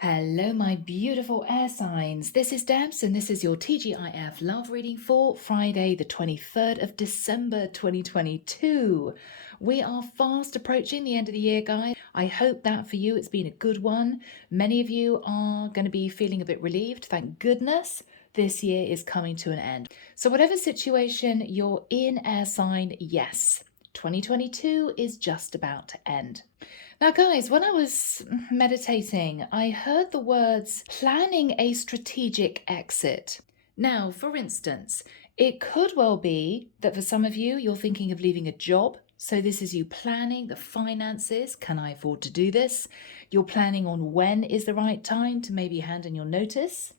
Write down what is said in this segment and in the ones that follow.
Hello, my beautiful air signs. This is Debs, and this is your TGIF love reading for Friday, the 23rd of December, 2022. We are fast approaching the end of the year, guys. I hope that for you it's been a good one. Many of you are going to be feeling a bit relieved. Thank goodness this year is coming to an end. So, whatever situation you're in, air sign, yes, 2022 is just about to end. Now, guys, when I was meditating, I heard the words planning a strategic exit. Now, for instance, it could well be that for some of you, you're thinking of leaving a job. So, this is you planning the finances. Can I afford to do this? You're planning on when is the right time to maybe hand in your notice.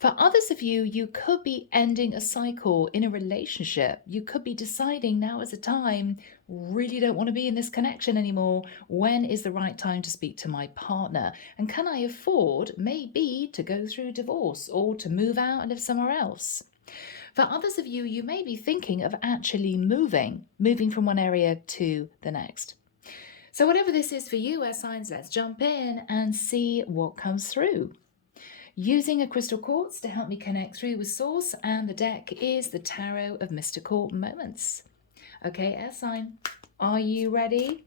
For others of you, you could be ending a cycle in a relationship. You could be deciding now is a time, really don't want to be in this connection anymore. When is the right time to speak to my partner? And can I afford maybe to go through divorce or to move out and live somewhere else? For others of you, you may be thinking of actually moving from one area to the next. So whatever this is for you, air signs, let's jump in and see what comes through. Using a crystal quartz to help me connect through with source, and the deck is the Tarot of Mystical Moments. Okay, air sign, are you ready?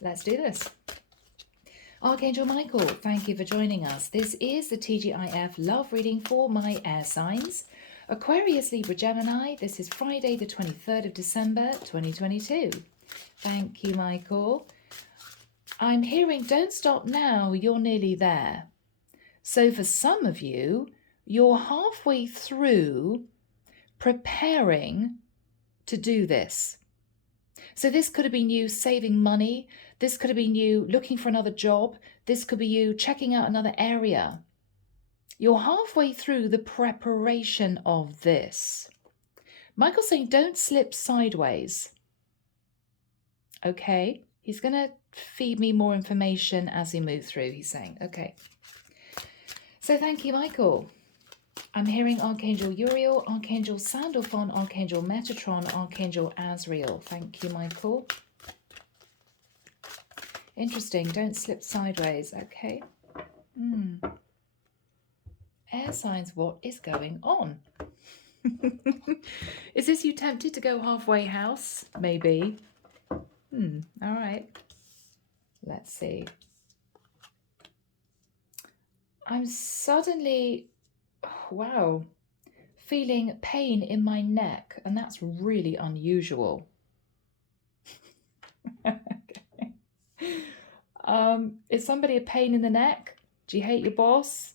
Let's do this. Archangel Michael, thank you for joining us. This is the TGIF love reading for my air signs. Aquarius, Libra, Gemini. This is Friday, the 23rd of December, 2022. Thank you, Michael. I'm hearing don't stop now, you're nearly there. So for some of you, you're halfway through preparing to do this. So this could have been you saving money. This could have been you looking for another job. This could be you checking out another area. You're halfway through the preparation of this. Michael's saying don't slip sideways. Okay, he's going to feed me more information as we move through, he's saying. Okay. So thank you, Michael. I'm hearing Archangel Uriel, Archangel Sandalphon, Archangel Metatron, Archangel Azrael. Thank you, Michael. Interesting. Don't slip sideways. Okay. Air signs, what is going on? Is this you tempted to go halfway house? Maybe. All right. Let's see. I'm suddenly, wow, feeling pain in my neck, and that's really unusual. Okay. Is somebody a pain in the neck? Do you hate your boss?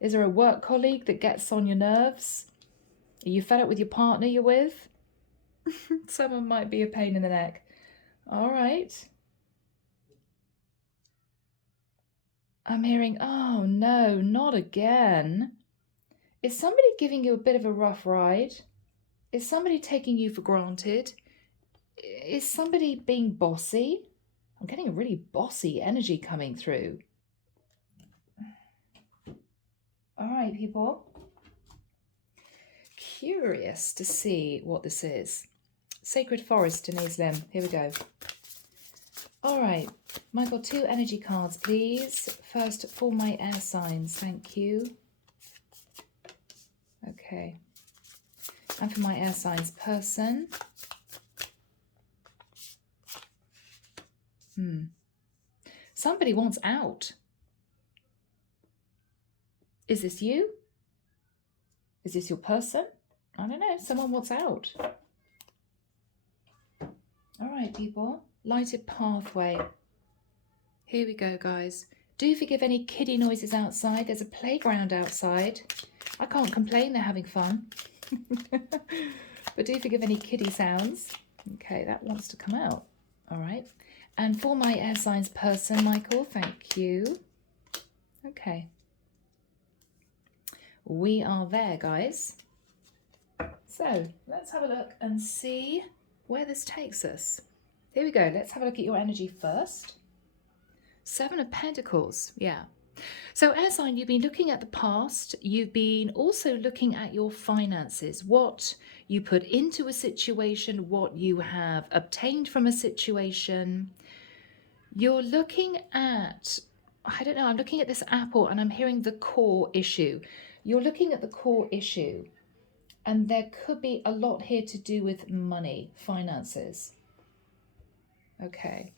Is there a work colleague that gets on your nerves? Are you fed up with your partner you're with? Someone might be a pain in the neck. All right. I'm hearing, oh no, not again. Is somebody giving you a bit of a rough ride? Is somebody taking you for granted? Is somebody being bossy? I'm getting a really bossy energy coming through. All right, people. Curious to see what this is. Sacred Forest, Denise, Linn. Here we go. All right, Michael, 2 energy cards, please. First, for my air signs, thank you. Okay. And for my air signs person. Somebody wants out. Is this you? Is this your person? I don't know. Someone wants out. All right, people. Lighted pathway. Here we go, guys. Do forgive any kiddie noises outside. There's a playground outside. I can't complain, they're having fun. But do forgive any kiddie sounds. Okay, that wants to come out. All right. And for my air signs person, Michael, thank you. Okay. We are there, guys. So let's have a look and see where this takes us. Here we go. Let's have a look at your energy first. 7 of Pentacles. Yeah. So air sign, you've been looking at the past. You've been also looking at your finances, what you put into a situation, what you have obtained from a situation. You're looking at I don't know, I'm looking at this apple and I'm hearing the core issue. You're looking at the core issue, and there could be a lot here to do with money, finances. Okay,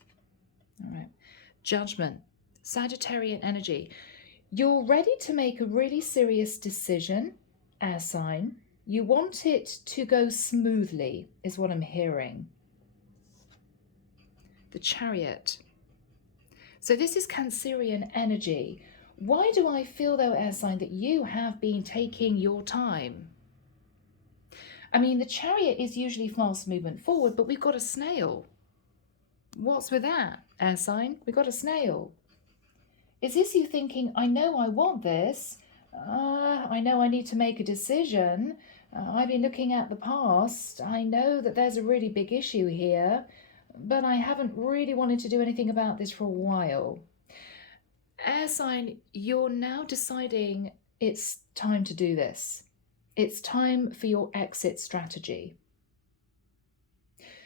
all right. Judgment, Sagittarian energy. You're ready to make a really serious decision, air sign. You want it to go smoothly, is what I'm hearing. The Chariot. So this is Cancerian energy. Why do I feel, though, air sign, that you have been taking your time? I mean, the Chariot is usually fast movement forward, but we've got a snail. What's with that, air sign? We've got a snail. Is this you thinking, I know I want this, I know I need to make a decision, I've been looking at the past, I know that there's a really big issue here, but I haven't really wanted to do anything about this for a while. Air sign, you're now deciding it's time to do this. It's time for your exit strategy.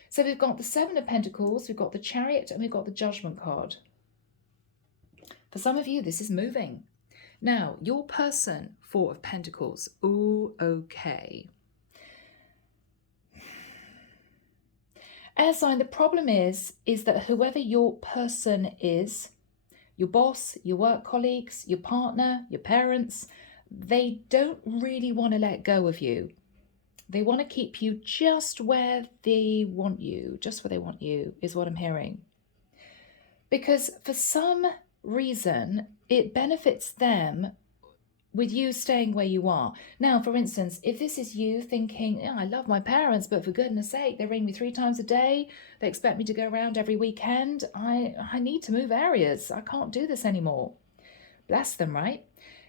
So we've got the Seven of Pentacles, we've got the Chariot, and we've got the Judgment card. For some of you, this is moving. Now, your person, Four of Pentacles. Ooh, okay. Air sign, the problem is that whoever your person is, your boss, your work colleagues, your partner, your parents, they don't really want to let go of you. They want to keep you just where they want you, is what I'm hearing. Because for some reason, it benefits them with you staying where you are. Now, for instance, if this is you thinking, I love my parents, but for goodness sake, they ring me 3 times a day. They expect me to go around every weekend. I need to move areas. I can't do this anymore. Bless them, right?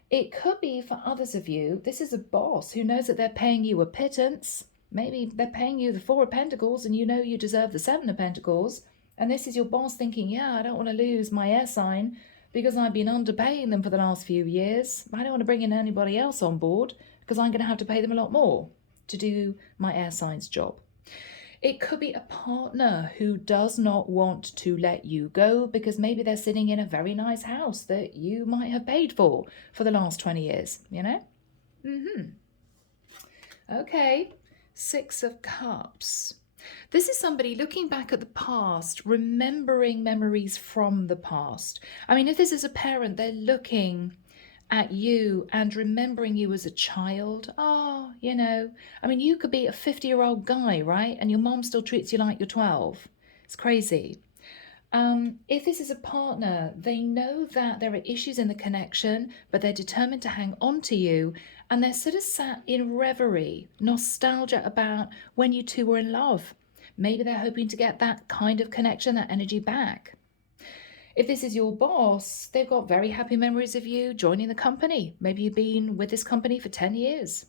It could be for others of you, this is a boss who knows that they're paying you a pittance. Maybe they're paying you the Four of Pentacles and you know you deserve the Seven of Pentacles. And this is your boss thinking, I don't want to lose my air sign because I've been underpaying them for the last few years. I don't want to bring in anybody else on board because I'm going to have to pay them a lot more to do my air sign's job. It could be a partner who does not want to let you go because maybe they're sitting in a very nice house that you might have paid for the last 20 years, you know? Okay, Six of Cups. This is somebody looking back at the past, remembering memories from the past. I mean, if this is a parent, they're looking at you and remembering you as a child. I mean, you could be a 50-year-old guy, right? And your mom still treats you like you're 12. It's crazy. If this is a partner, they know that there are issues in the connection, but they're determined to hang on to you. And they're sort of sat in reverie, nostalgia about when you two were in love. Maybe they're hoping to get that kind of connection, that energy back. If this is your boss, they've got very happy memories of you joining the company. Maybe you've been with this company for 10 years.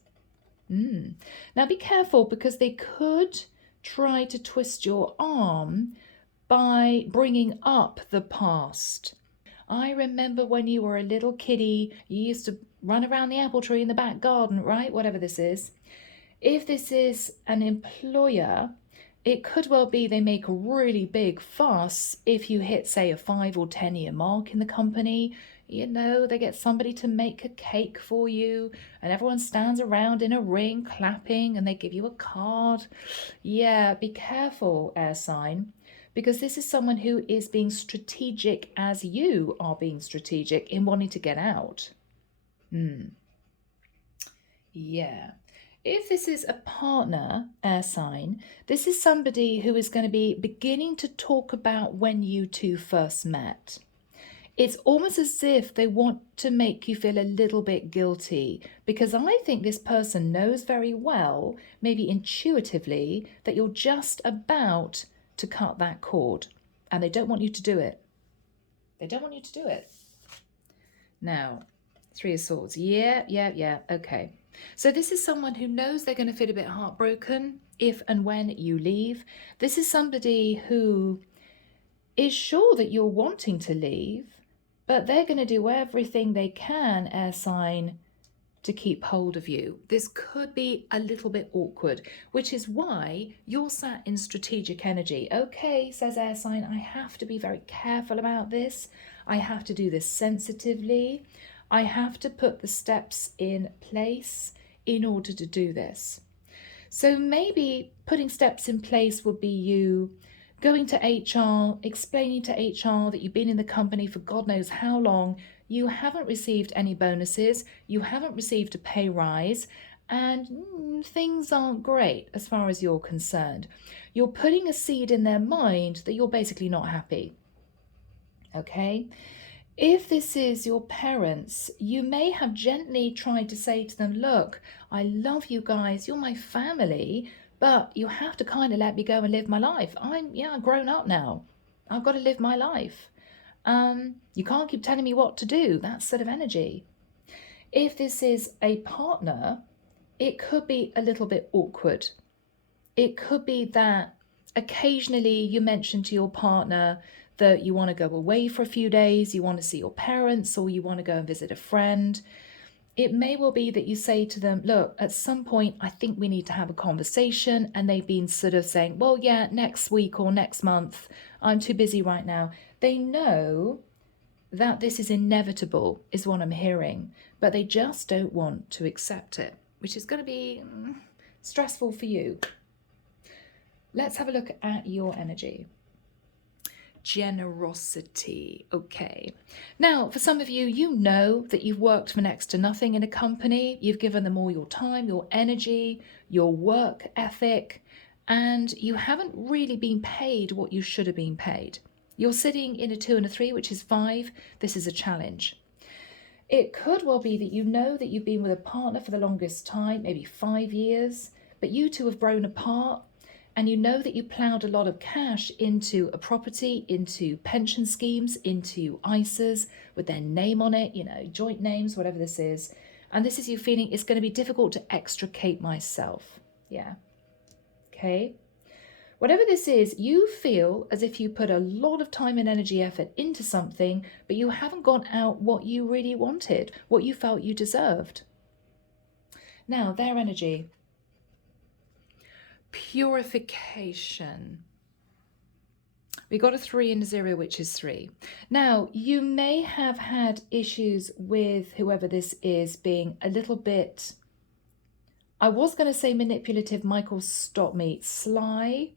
Now be careful because they could try to twist your arm by bringing up the past. I remember when you were a little kiddie, you used to run around the apple tree in the back garden, right? Whatever this is. If this is an employer, it could well be they make a really big fuss if you hit, say, a 5 or 10 year mark in the company. They get somebody to make a cake for you and everyone stands around in a ring clapping and they give you a card. Yeah, be careful, air sign, because this is someone who is being strategic as you are being strategic in wanting to get out. Yeah. If this is a partner, air sign, this is somebody who is going to be beginning to talk about when you two first met. It's almost as if they want to make you feel a little bit guilty because I think this person knows very well, maybe intuitively, that you're just about to cut that cord and they don't want you to do it. Now, Three of Swords. Yeah. Okay. So this is someone who knows they're going to feel a bit heartbroken if and when you leave. This is somebody who is sure that you're wanting to leave, but they're going to do everything they can, air sign, to keep hold of you. This could be a little bit awkward, which is why you're sat in strategic energy. Okay, says air sign, I have to be very careful about this. I have to do this sensitively. I have to put the steps in place in order to do this. So maybe putting steps in place would be you going to HR, explaining to HR that you've been in the company for God knows how long, you haven't received any bonuses, you haven't received a pay rise, and things aren't great as far as you're concerned. You're putting a seed in their mind that you're basically not happy. Okay? If this is your parents, you may have gently tried to say to them, look, I love you guys, you're my family, but you have to kind of let me go and live my life. I'm grown up now. I've got to live my life. You can't keep telling me what to do, that sort of energy. If this is a partner, it could be a little bit awkward. It could be that occasionally you mention to your partner that you want to go away for a few days, you want to see your parents, or you want to go and visit a friend. It may well be that you say to them, look, at some point, I think we need to have a conversation. And they've been sort of saying, well, yeah, next week or next month, I'm too busy right now. They know that this is inevitable, is what I'm hearing, but they just don't want to accept it, which is going to be stressful for you. Let's have a look at your energy. Generosity. Okay. Now, for some of you, you know that you've worked for next to nothing in a company. You've given them all your time, your energy, your work ethic, and you haven't really been paid what you should have been paid. You're sitting in a 2 and a 3, which is 5. This is a challenge. It could well be that you know that you've been with a partner for the longest time, maybe 5 years, but you two have grown apart. And you know that you ploughed a lot of cash into a property, into pension schemes, into ISAs with their name on it, joint names, whatever this is. And this is you feeling it's going to be difficult to extricate myself. Yeah. Okay. Whatever this is, you feel as if you put a lot of time and energy, effort into something, but you haven't got out what you really wanted, what you felt you deserved. Now, their energy. Purification. We got a 3 and a 0, which is 3. Now, you may have had issues with whoever this is being a little bit, I was going to say manipulative, Michael, stop me, sly.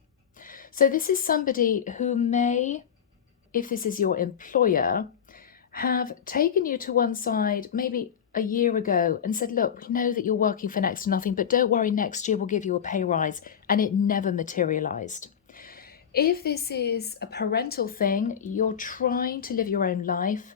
So this is somebody who may, if this is your employer, have taken you to one side, maybe a year ago, and said, look, we know that you're working for next to nothing, but don't worry, next year we'll give you a pay rise, and it never materialized. If this is a parental thing, you're trying to live your own life.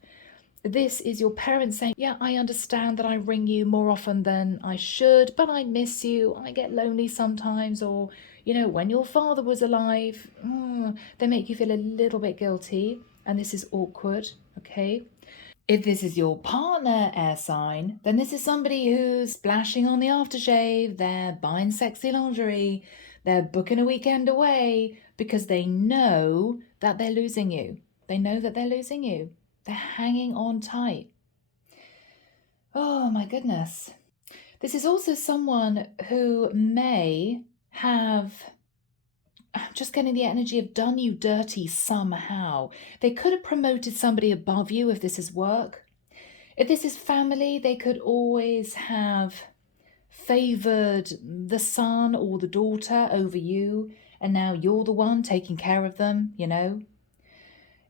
This is your parents saying, yeah, I understand that I ring you more often than I should, but I miss you, I get lonely sometimes, or, when your father was alive, they make you feel a little bit guilty, and this is awkward, okay? If this is your partner, air sign, then this is somebody who's splashing on the aftershave, they're buying sexy lingerie, they're booking a weekend away because they know that they're losing you. They know that they're losing you. They're hanging on tight. Oh my goodness. This is also someone who may have, I'm just getting the energy of done you dirty somehow. They could have promoted somebody above you if this is work. If this is family, they could always have favored the son or the daughter over you, and now you're the one taking care of them,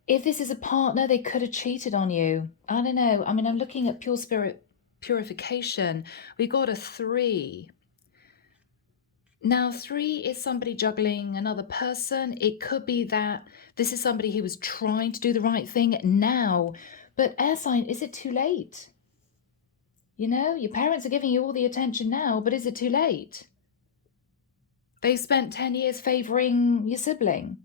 If this is a partner, they could have cheated on you. I don't know. I'm looking at pure spirit purification. We got a 3. Now, 3 is somebody juggling another person. It could be that this is somebody who was trying to do the right thing now. But air sign, is it too late? Your parents are giving you all the attention now, but is it too late? They've spent 10 years favoring your sibling.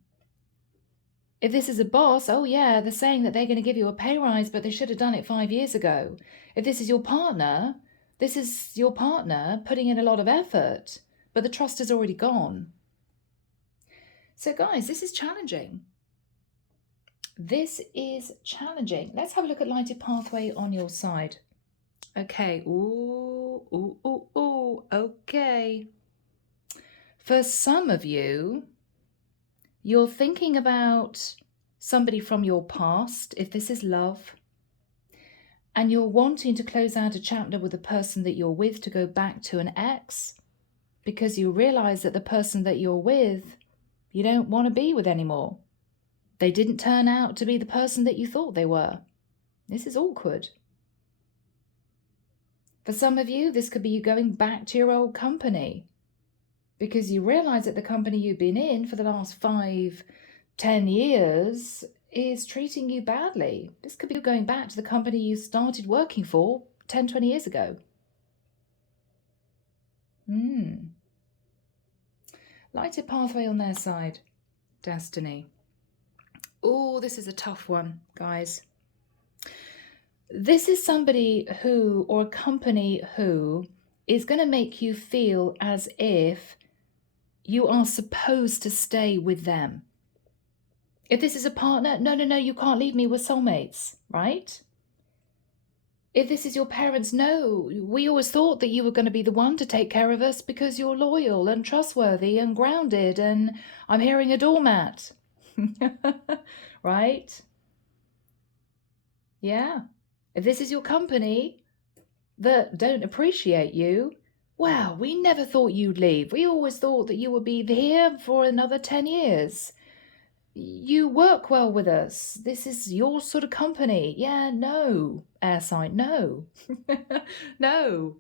If this is a boss, oh yeah, they're saying that they're going to give you a pay rise, but they should have done it 5 years ago. If this is your partner, this is your partner putting in a lot of effort, but the trust is already gone. So guys, this is challenging. This is challenging. Let's have a look at lighted pathway on your side. Okay. Ooh. Okay. For some of you, you're thinking about somebody from your past, if this is love, and you're wanting to close out a chapter with the person that you're with to go back to an ex, because you realize that the person that you're with, you don't want to be with anymore. They didn't turn out to be the person that you thought they were. This is awkward. For some of you, this could be you going back to your old company because you realize that the company you've been in for the last 5, 10 years is treating you badly. This could be you going back to the company you started working for 10, 20 years ago. Lighted pathway on their side. Destiny. Oh, this is a tough one, guys. This is somebody who, or a company who, is going to make you feel as if you are supposed to stay with them. If this is a partner, no, you can't leave me, we're soulmates, right? If this is your parents, no, we always thought that you were going to be the one to take care of us because you're loyal and trustworthy and grounded, and I'm hearing a doormat. Right? Yeah. If this is your company that don't appreciate you, wow, we never thought you'd leave. We always thought that you would be here for another 10 years. You work well with us. This is your sort of company. Yeah, no, air sign, no. No.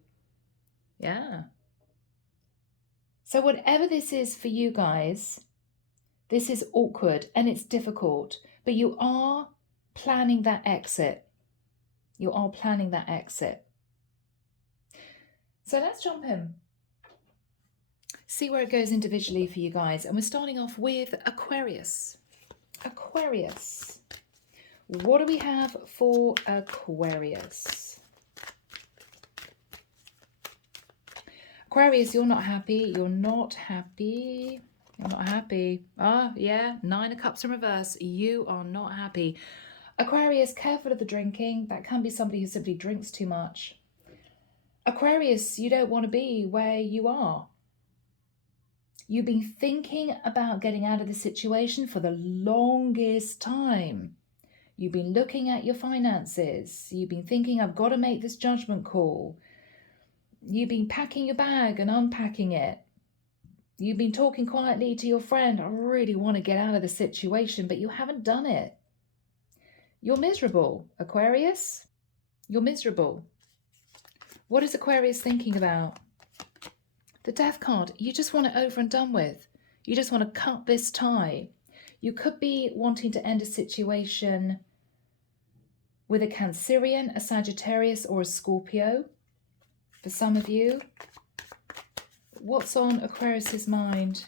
Yeah. So whatever this is for you guys, this is awkward and it's difficult, but you are planning that exit. You are planning that exit. So let's jump in. See where it goes individually for you guys. And we're starting off with Aquarius. Aquarius. What do we have for Aquarius? Aquarius, you're not happy. You're not happy. You're not happy. Ah, yeah, 9 of Cups in reverse. You are not happy. Aquarius, careful of the drinking. That can be somebody who simply drinks too much. Aquarius, you don't want to be where you are. You've been thinking about getting out of the situation for the longest time. You've been looking at your finances. You've been thinking, I've got to make this judgment call. You've been packing your bag and unpacking it. You've been talking quietly to your friend, I really want to get out of the situation, but you haven't done it. You're miserable, Aquarius. You're miserable. What is Aquarius thinking about? The Death card. You just want it over and done with. You just want to cut this tie. You could be wanting to end a situation with a Cancerian, a Sagittarius, or a Scorpio. For some of you, what's on Aquarius's mind?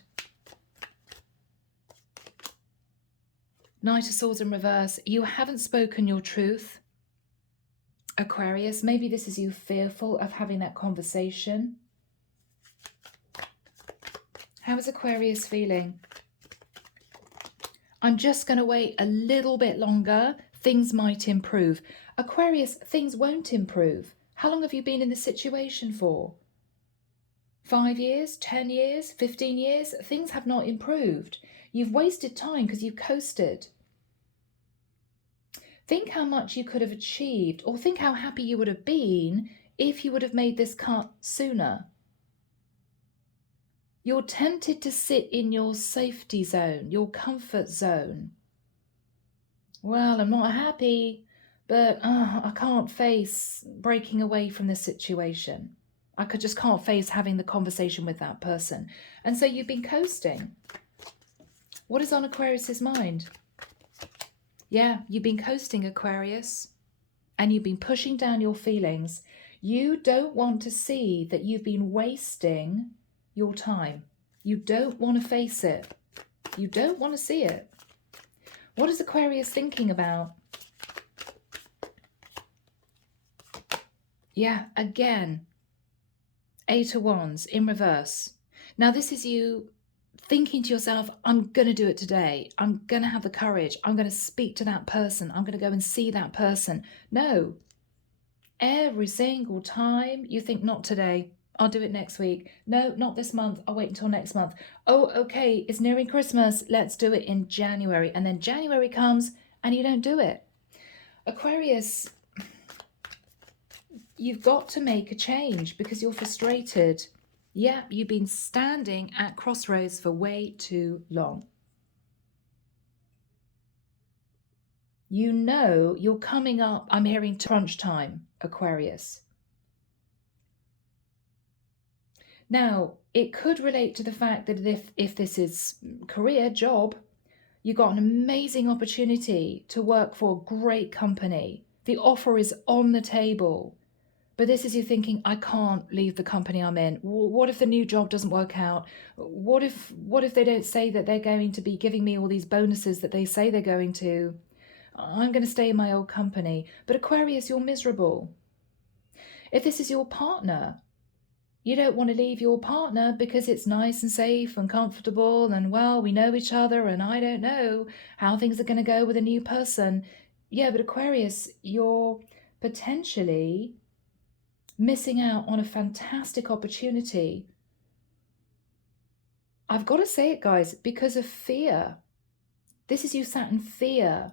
Knight of Swords in reverse. You haven't spoken your truth, Aquarius. Maybe this is you fearful of having that conversation. How is Aquarius feeling? I'm just going to wait a little bit longer. Things might improve. Aquarius, things won't improve. How long have you been in this situation for? 5 years, 10 years, 15 years? Things have not improved. You've wasted time because you've coasted. Think how much you could have achieved, or think how happy you would have been if you would have made this cut sooner. You're tempted to sit in your safety zone, your comfort zone. Well, I'm not happy, but I can't face breaking away from this situation. I just can't face having the conversation with that person. And so you've been coasting. What is on Aquarius's mind? Yeah, you've been coasting, Aquarius, and you've been pushing down your feelings. You don't want to see that you've been wasting your time. You don't want to face it. You don't want to see it. What is Aquarius thinking about? Yeah, again, 8 of Wands in reverse. Now this is you thinking to yourself, I'm going to do it today. I'm going to have the courage. I'm going to speak to that person. I'm going to go and see that person. No. Every single time you think, not today. I'll do it next week. No, not this month. I'll wait until next month. Oh, okay, it's nearing Christmas. Let's do it in January. And then January comes and you don't do it. Aquarius, you've got to make a change because you're frustrated. Yeah, you've been standing at crossroads for way too long. You know you're coming up, I'm hearing crunch time, Aquarius. Now, it could relate to the fact that if this is career, job, you got an amazing opportunity to work for a great company. The offer is on the table. But this is you thinking, I can't leave the company I'm in. What if the new job doesn't work out? What if they don't say that they're going to be giving me all these bonuses that they say they're going to? I'm going to stay in my old company. But Aquarius, you're miserable. If this is your partner, you don't want to leave your partner because it's nice and safe and comfortable and, well, we know each other and I don't know how things are going to go with a new person. Yeah, but Aquarius, you're potentially missing out on a fantastic opportunity. I've got to say it, guys, because of fear. This is you sat in fear.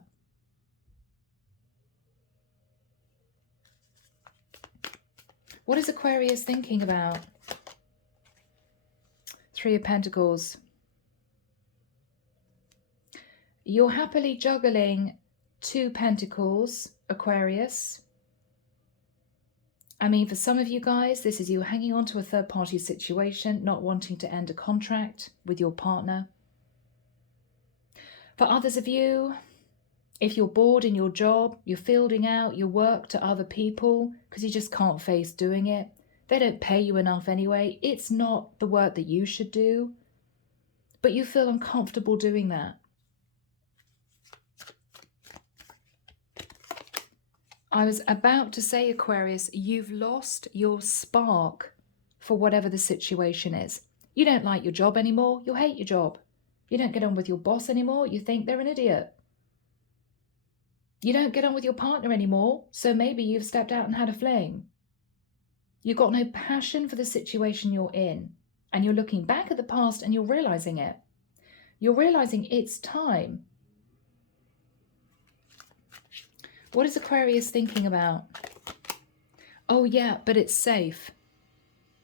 What is Aquarius thinking about? Three of Pentacles. You're happily juggling 2 Pentacles, Aquarius. I mean, for some of you guys, this is you hanging on to a third-party situation, not wanting to end a contract with your partner. For others of you, if you're bored in your job, you're fielding out your work to other people because you just can't face doing it. They don't pay you enough anyway. It's not the work that you should do, but you feel uncomfortable doing that. I was about to say, Aquarius, you've lost your spark for whatever the situation is. You don't like your job anymore. You hate your job. You don't get on with your boss anymore. You think they're an idiot. You don't get on with your partner anymore, so maybe you've stepped out and had a fling. You've got no passion for the situation you're in, and you're looking back at the past and you're realizing it. You're realizing it's time. What is Aquarius thinking about? Oh yeah, but it's safe.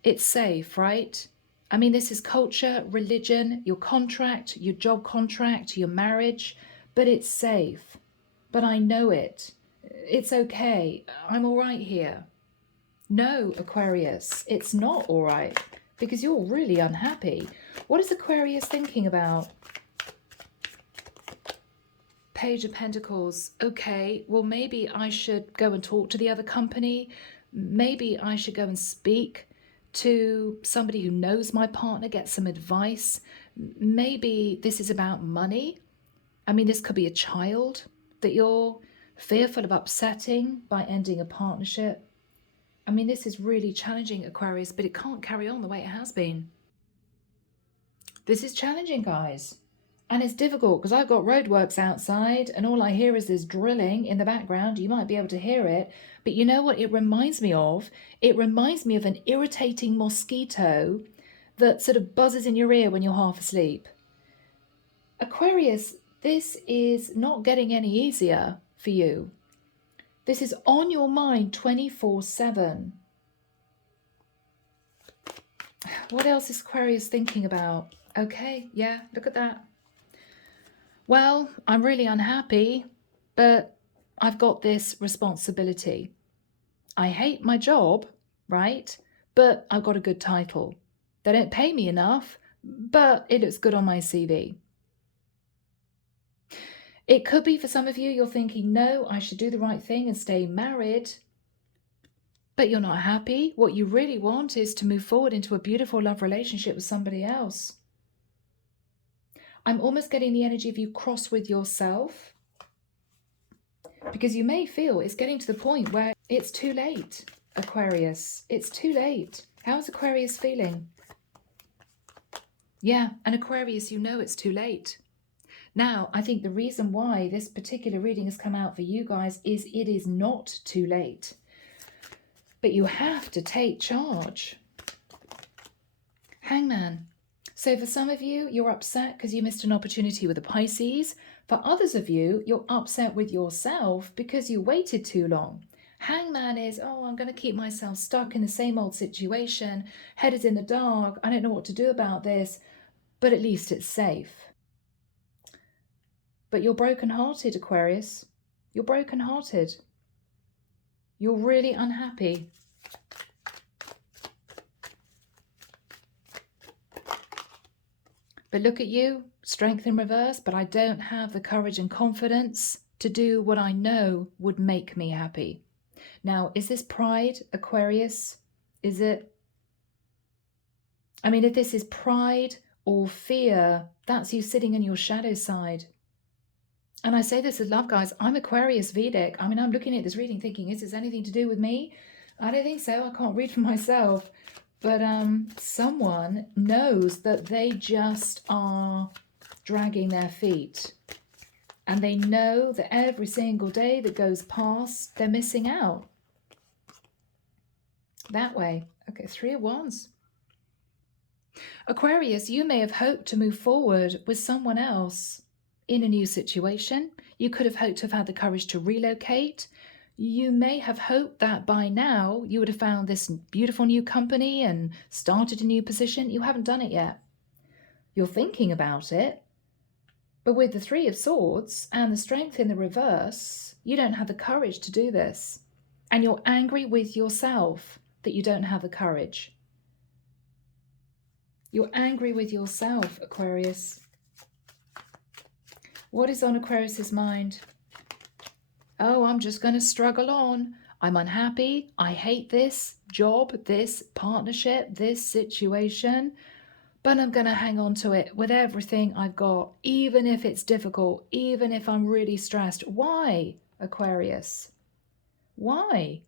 It's safe, right? I mean, this is culture, religion, your contract, your job contract, your marriage, but it's safe. But I know it. It's okay. I'm all right here. No, Aquarius, it's not all right because you're really unhappy. What is Aquarius thinking about? Page of Pentacles. Okay, well, maybe I should go and talk to the other company. Maybe I should go and speak to somebody who knows my partner, get some advice. Maybe this is about money. I mean, this could be a child that you're fearful of upsetting by ending a partnership. I mean, this is really challenging, Aquarius, but it can't carry on the way it has been. This is challenging, guys. And it's difficult because I've got roadworks outside and all I hear is this drilling in the background. You might be able to hear it. But you know what it reminds me of? It reminds me of an irritating mosquito that sort of buzzes in your ear when you're half asleep. Aquarius, this is not getting any easier for you. This is on your mind 24/7. What else is Aquarius thinking about? Okay, yeah, look at that. Well, I'm really unhappy, but I've got this responsibility. I hate my job, right? But I've got a good title. They don't pay me enough, but it looks good on my CV. It could be for some of you, you're thinking, no, I should do the right thing and stay married, but you're not happy. What you really want is to move forward into a beautiful love relationship with somebody else. I'm almost getting the energy of you cross with yourself because you may feel it's getting to the point where it's too late, Aquarius. It's too late. How's Aquarius feeling? Yeah, and Aquarius, you know it's too late. Now, I think the reason why this particular reading has come out for you guys is it is not too late. But you have to take charge. Hangman. So for some of you, you're upset because you missed an opportunity with a Pisces. For others of you, you're upset with yourself because you waited too long. Hangman is, oh, I'm going to keep myself stuck in the same old situation. Head is in the dark. I don't know what to do about this, but at least it's safe. But you're brokenhearted, Aquarius. You're brokenhearted. You're really unhappy. But look at you, strength in reverse, but I don't have the courage and confidence to do what I know would make me happy. Now, is this pride, Aquarius? Is it? I mean, if this is pride or fear, that's you sitting in your shadow side. And I say this with love, guys. I'm Aquarius Vedic. I mean, I'm looking at this reading thinking, is this anything to do with me? I don't think so. I can't read for myself. But someone knows that they just are dragging their feet. And they know that every single day that goes past, they're missing out. That way. Okay, 3 of Wands. Aquarius, you may have hoped to move forward with someone else in a new situation. You could have hoped to have had the courage to relocate. You may have hoped that by now you would have found this beautiful new company and started a new position. You haven't done it yet. You're thinking about it. But with the 3 of Swords and the strength in the reverse, you don't have the courage to do this. And you're angry with yourself that you don't have the courage. You're angry with yourself, Aquarius. What is on Aquarius's mind? Oh, I'm just going to struggle on. I'm unhappy. I hate this job, this partnership, this situation. But I'm going to hang on to it with everything I've got, even if it's difficult, even if I'm really stressed. Why, Aquarius? Why?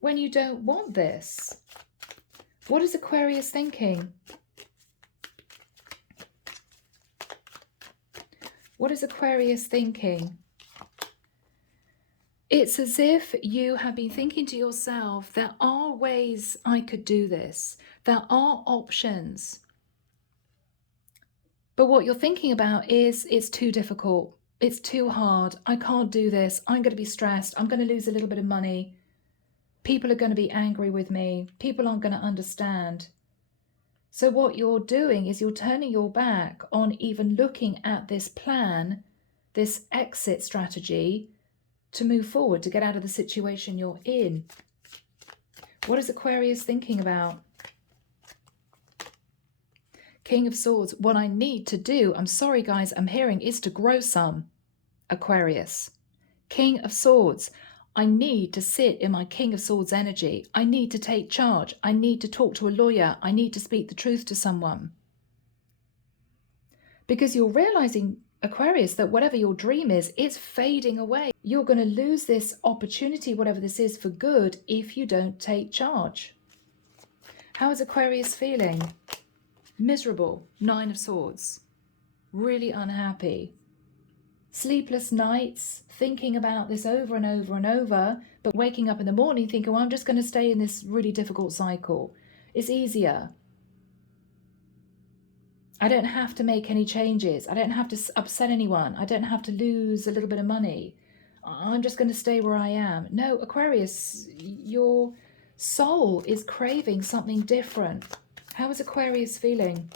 When you don't want this? What is Aquarius thinking? What is Aquarius thinking? It's as if you have been thinking to yourself, there are ways I could do this. There are options. But what you're thinking about is it's too difficult. It's too hard. I can't do this. I'm going to be stressed. I'm going to lose a little bit of money. People are going to be angry with me. People aren't going to understand. So what you're doing is you're turning your back on even looking at this plan, this exit strategy to move forward, to get out of the situation you're in. What is Aquarius thinking about? King of Swords, what I need to do, I'm sorry guys, I'm hearing, is to grow some. Aquarius. King of Swords, I need to sit in my King of Swords energy. I need to take charge. I need to talk to a lawyer. I need to speak the truth to someone. Because you're realizing, Aquarius, that whatever your dream is, it's fading away. You're going to lose this opportunity, whatever this is, for good if you don't take charge. How is Aquarius feeling? Miserable. 9 of Swords. Really unhappy. Sleepless nights, thinking about this over and over and over, but waking up in the morning thinking, well, I'm just going to stay in this really difficult cycle. It's easier. I don't have to make any changes. I don't have to upset anyone. I don't have to lose a little bit of money. I'm just going to stay where I am. No, Aquarius, your soul is craving something different. How is Aquarius feeling?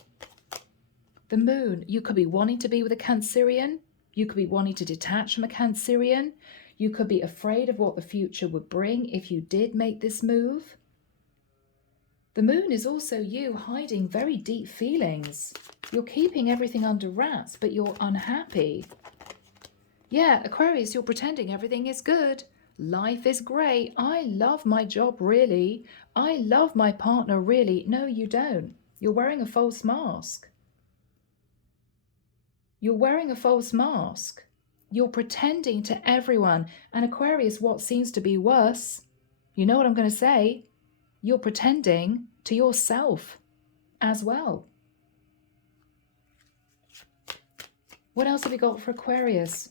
The Moon, you could be wanting to be with a Cancerian. You could be wanting to detach from a Cancerian. You could be afraid of what the future would bring if you did make this move. The Moon is also you hiding very deep feelings. You're keeping everything under wraps, but you're unhappy. Yeah, Aquarius, you're pretending everything is good. Life is great. I love my job, really. I love my partner, really. No, you don't. You're wearing a false mask. You're wearing a false mask. You're pretending to everyone. And Aquarius, what seems to be worse, you know what I'm going to say? You're pretending to yourself as well. What else have we got for Aquarius?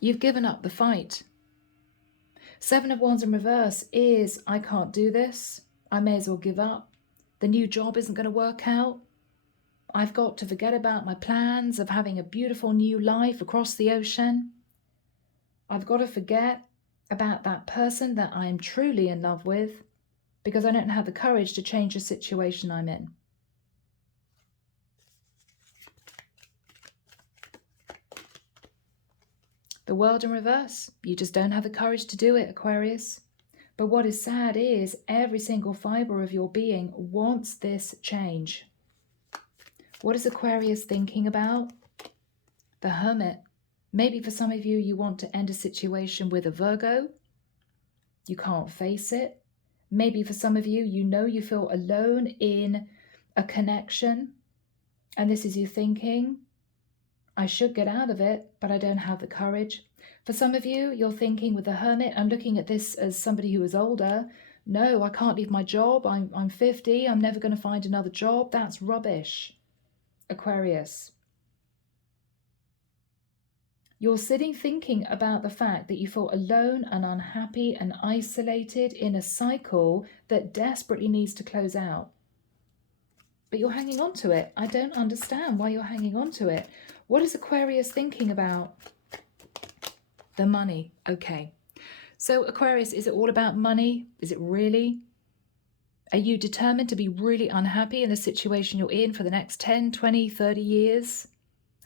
You've given up the fight. 7 of Wands in reverse is, I can't do this. I may as well give up. The new job isn't going to work out. I've got to forget about my plans of having a beautiful new life across the ocean. I've got to forget about that person that I'm truly in love with because I don't have the courage to change the situation I'm in. The world in reverse. You just don't have the courage to do it, Aquarius. But what is sad is every single fiber of your being wants this change. What is Aquarius thinking about? The Hermit. Maybe for some of you, you want to end a situation with a Virgo. You can't face it. Maybe for some of you, you know you feel alone in a connection. And this is you thinking, I should get out of it, but I don't have the courage. For some of you, you're thinking with the Hermit, I'm looking at this as somebody who is older. No, I can't leave my job. I'm 50. I'm never going to find another job. That's rubbish. Aquarius. You're sitting thinking about the fact that you feel alone and unhappy and isolated in a cycle that desperately needs to close out. But you're hanging on to it. I don't understand why you're hanging on to it. What is Aquarius thinking about? The money. Okay. So Aquarius, is it all about money? Is it really? Are you determined to be really unhappy in the situation you're in for the next 10, 20, 30 years?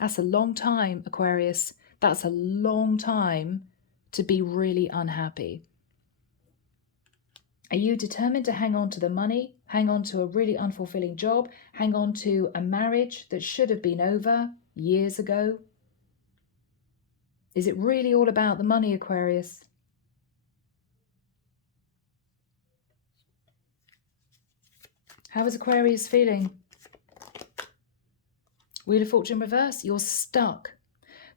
That's a long time, Aquarius. That's a long time to be really unhappy. Are you determined to hang on to the money, hang on to a really unfulfilling job, hang on to a marriage that should have been over years ago? Is it really all about the money, Aquarius? How is Aquarius feeling? Wheel of Fortune reverse, you're stuck.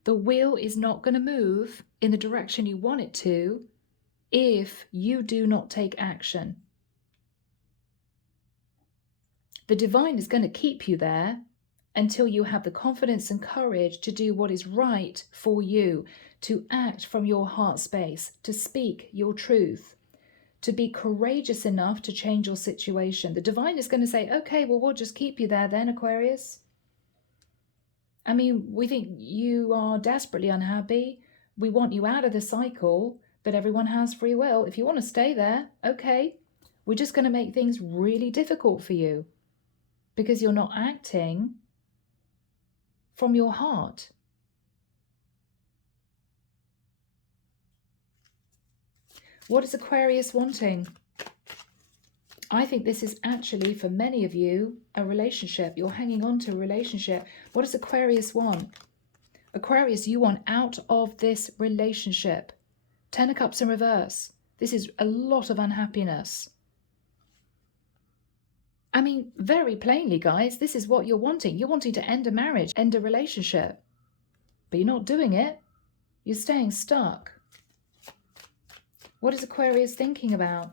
The wheel is not going to move in the direction you want it to if you do not take action. The divine is going to keep you there until you have the confidence and courage to do what is right for you, to act from your heart space, to speak your truth, to be courageous enough to change your situation. The divine is going to say, okay, well, we'll just keep you there then, Aquarius. I mean, we think you are desperately unhappy. We want you out of the cycle, but everyone has free will. If you want to stay there, okay, we're just going to make things really difficult for you because you're not acting from your heart. What is Aquarius wanting? I think this is actually, for many of you, a relationship. You're hanging on to a relationship. What does Aquarius want? Aquarius, you want out of this relationship. 10 of Cups in reverse. This is a lot of unhappiness. I mean, very plainly, guys, this is what you're wanting. You're wanting to end a marriage, end a relationship. But you're not doing it. You're staying stuck. What is Aquarius thinking about?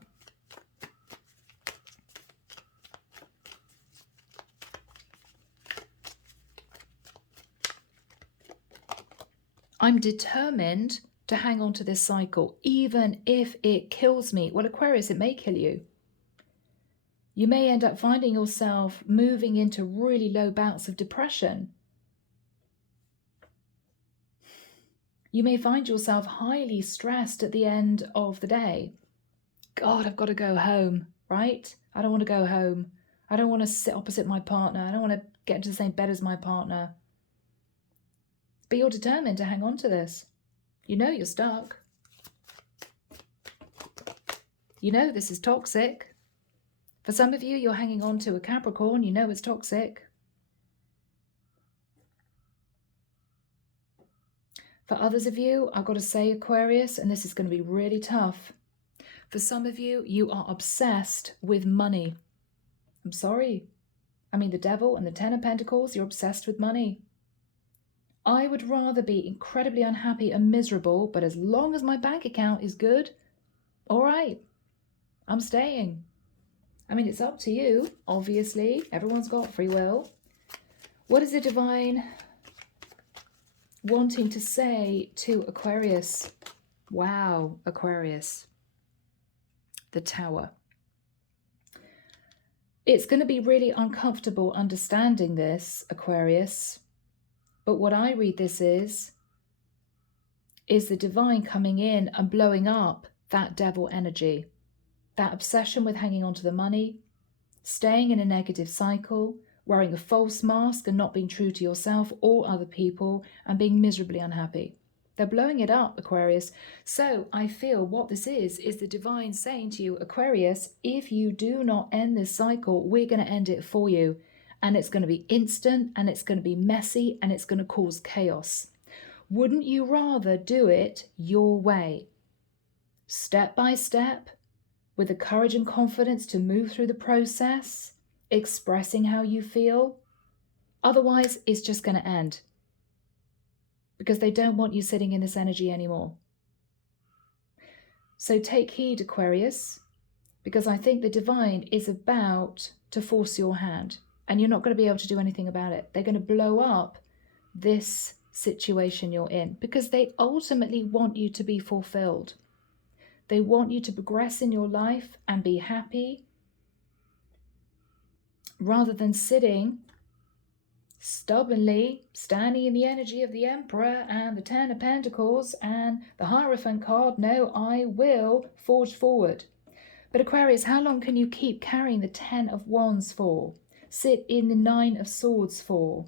I'm determined to hang on to this cycle, even if it kills me. Well, Aquarius, it may kill you. You may end up finding yourself moving into really low bouts of depression. You may find yourself highly stressed at the end of the day. God, I've got to go home, right? I don't want to go home. I don't want to sit opposite my partner. I don't want to get into the same bed as my partner. But you're determined to hang on to this. You know you're stuck. You know this is toxic. For some of you, you're hanging on to a Capricorn. You know it's toxic. For others of you, I've got to say, Aquarius, and this is going to be really tough. For some of you, you are obsessed with money. I'm sorry. I mean, the Devil and the 10 of Pentacles, you're obsessed with money. I would rather be incredibly unhappy and miserable, but as long as my bank account is good, all right, I'm staying. I mean, it's up to you, obviously. Everyone's got free will. What is the divine wanting to say to Aquarius? Wow, Aquarius. The Tower. It's going to be really uncomfortable understanding this, Aquarius. But what I read this is the divine coming in and blowing up that devil energy, that obsession with hanging on to the money, staying in a negative cycle, wearing a false mask and not being true to yourself or other people, and being miserably unhappy. They're blowing it up, Aquarius. So I feel what this is the divine saying to you, Aquarius, if you do not end this cycle, we're going to end it for you. And it's going to be instant, and it's going to be messy, and it's going to cause chaos. Wouldn't you rather do it your way? Step by step, with the courage and confidence to move through the process, expressing how you feel. Otherwise, it's just going to end, because they don't want you sitting in this energy anymore. So take heed, Aquarius, because I think the divine is about to force your hand, and you're not going to be able to do anything about it. They're going to blow up this situation you're in, because they ultimately want you to be fulfilled. They want you to progress in your life and be happy, rather than sitting stubbornly, standing in the energy of the Emperor and the Ten of Pentacles and the Hierophant card. No, I will forge forward. But Aquarius, how long can you keep carrying the Ten of Wands for? Sit in the Nine of Swords for?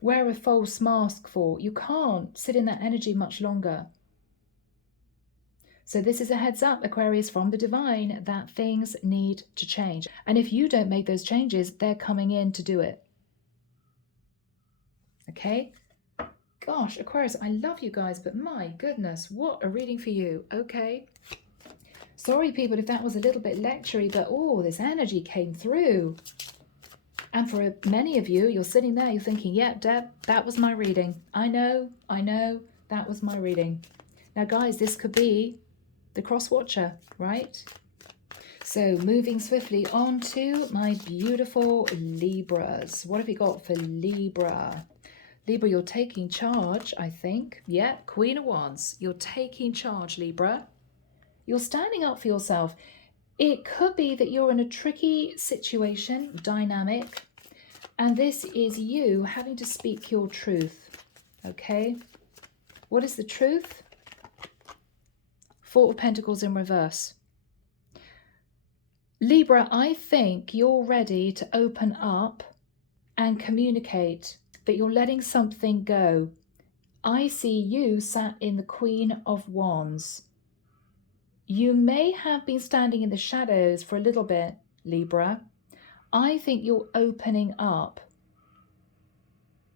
Wear a false mask for? You can't sit in that energy much longer. So this is a heads up, Aquarius, from the divine, that things need to change. And if you don't make those changes, they're coming in to do it. Okay? Gosh, Aquarius, I love you guys, but my goodness, what a reading for you. Okay? Sorry, people, if that was a little bit lectury, but oh, this energy came through. And for many of you, you're sitting there, you're thinking, yeah, Deb, that was my reading. I know, that was my reading. Now, guys, this could be the cross watcher, right? So moving swiftly on to my beautiful Libras. What have we got for Libra? Libra, you're taking charge, I think. Yeah, Queen of Wands. You're taking charge, Libra. You're standing up for yourself. It could be that you're in a tricky situation, dynamic, and this is you having to speak your truth, okay? What is the truth? Four of Pentacles in reverse. Libra, I think you're ready to open up and communicate, that you're letting something go. I see you sat in the Queen of Wands. You may have been standing in the shadows for a little bit, Libra. I think you're opening up.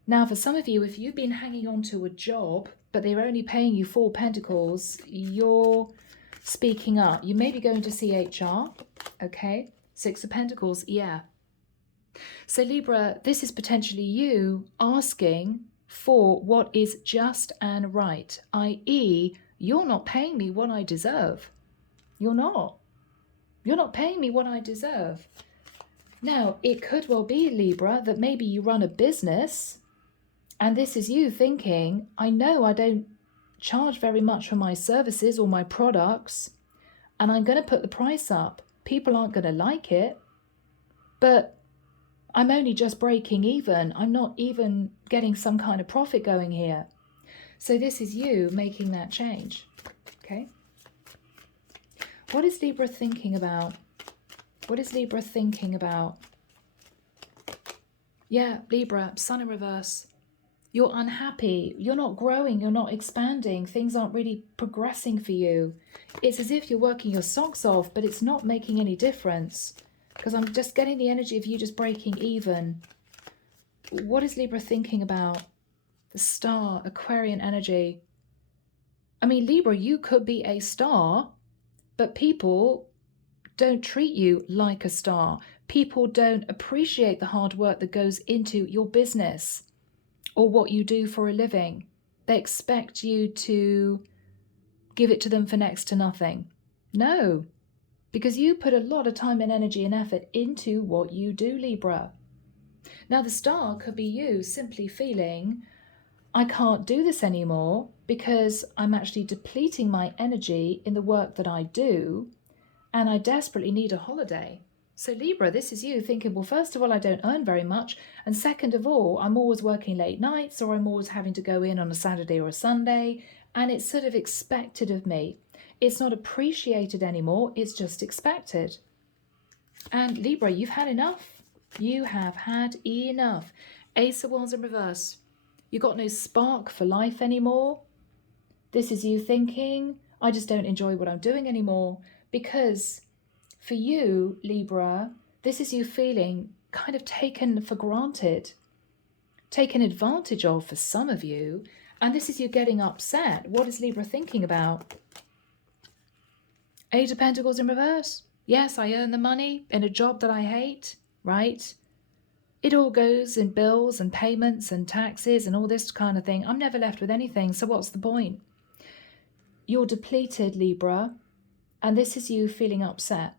Now, for some of you, if you've been hanging on to a job, but they're only paying you 4 Pentacles, you're speaking up. You may be going to see HR, okay? 6 of Pentacles, yeah. So Libra, this is potentially you asking for what is just and right, i.e., you're not paying me what I deserve. You're not. You're not paying me what I deserve. Now, it could well be, Libra, that maybe you run a business, and this is you thinking, I know I don't charge very much for my services or my products, and I'm going to put the price up. People aren't going to like it, but I'm only just breaking even. I'm not even getting some kind of profit going here. So this is you making that change, okay? What is Libra thinking about? What is Libra thinking about? Yeah, Libra, Sun in reverse. You're unhappy. You're not growing. You're not expanding. Things aren't really progressing for you. It's as if you're working your socks off, but it's not making any difference, because I'm just getting the energy of you just breaking even. What is Libra thinking about? The star, Aquarian energy. I mean, Libra, you could be a star, but people don't treat you like a star. People don't appreciate the hard work that goes into your business or what you do for a living. They expect you to give it to them for next to nothing. No, because you put a lot of time and energy and effort into what you do, Libra. Now, the star could be you simply feeling, I can't do this anymore because I'm actually depleting my energy in the work that I do, and I desperately need a holiday. So Libra, this is you thinking, well, first of all, I don't earn very much. And second of all, I'm always working late nights, or I'm always having to go in on a Saturday or a Sunday. And it's sort of expected of me. It's not appreciated anymore. It's just expected. And Libra, you've had enough. You have had enough. Ace of Wands in reverse. You've got no spark for life anymore. This is you thinking, I just don't enjoy what I'm doing anymore. Because for you, Libra, this is you feeling kind of taken for granted, taken advantage of for some of you. And this is you getting upset. What is Libra thinking about? Eight of Pentacles in reverse. Yes, I earn the money in a job that I hate, right? It all goes in bills and payments and taxes and all this kind of thing. I'm never left with anything, so what's the point? You're depleted, Libra, and this is you feeling upset.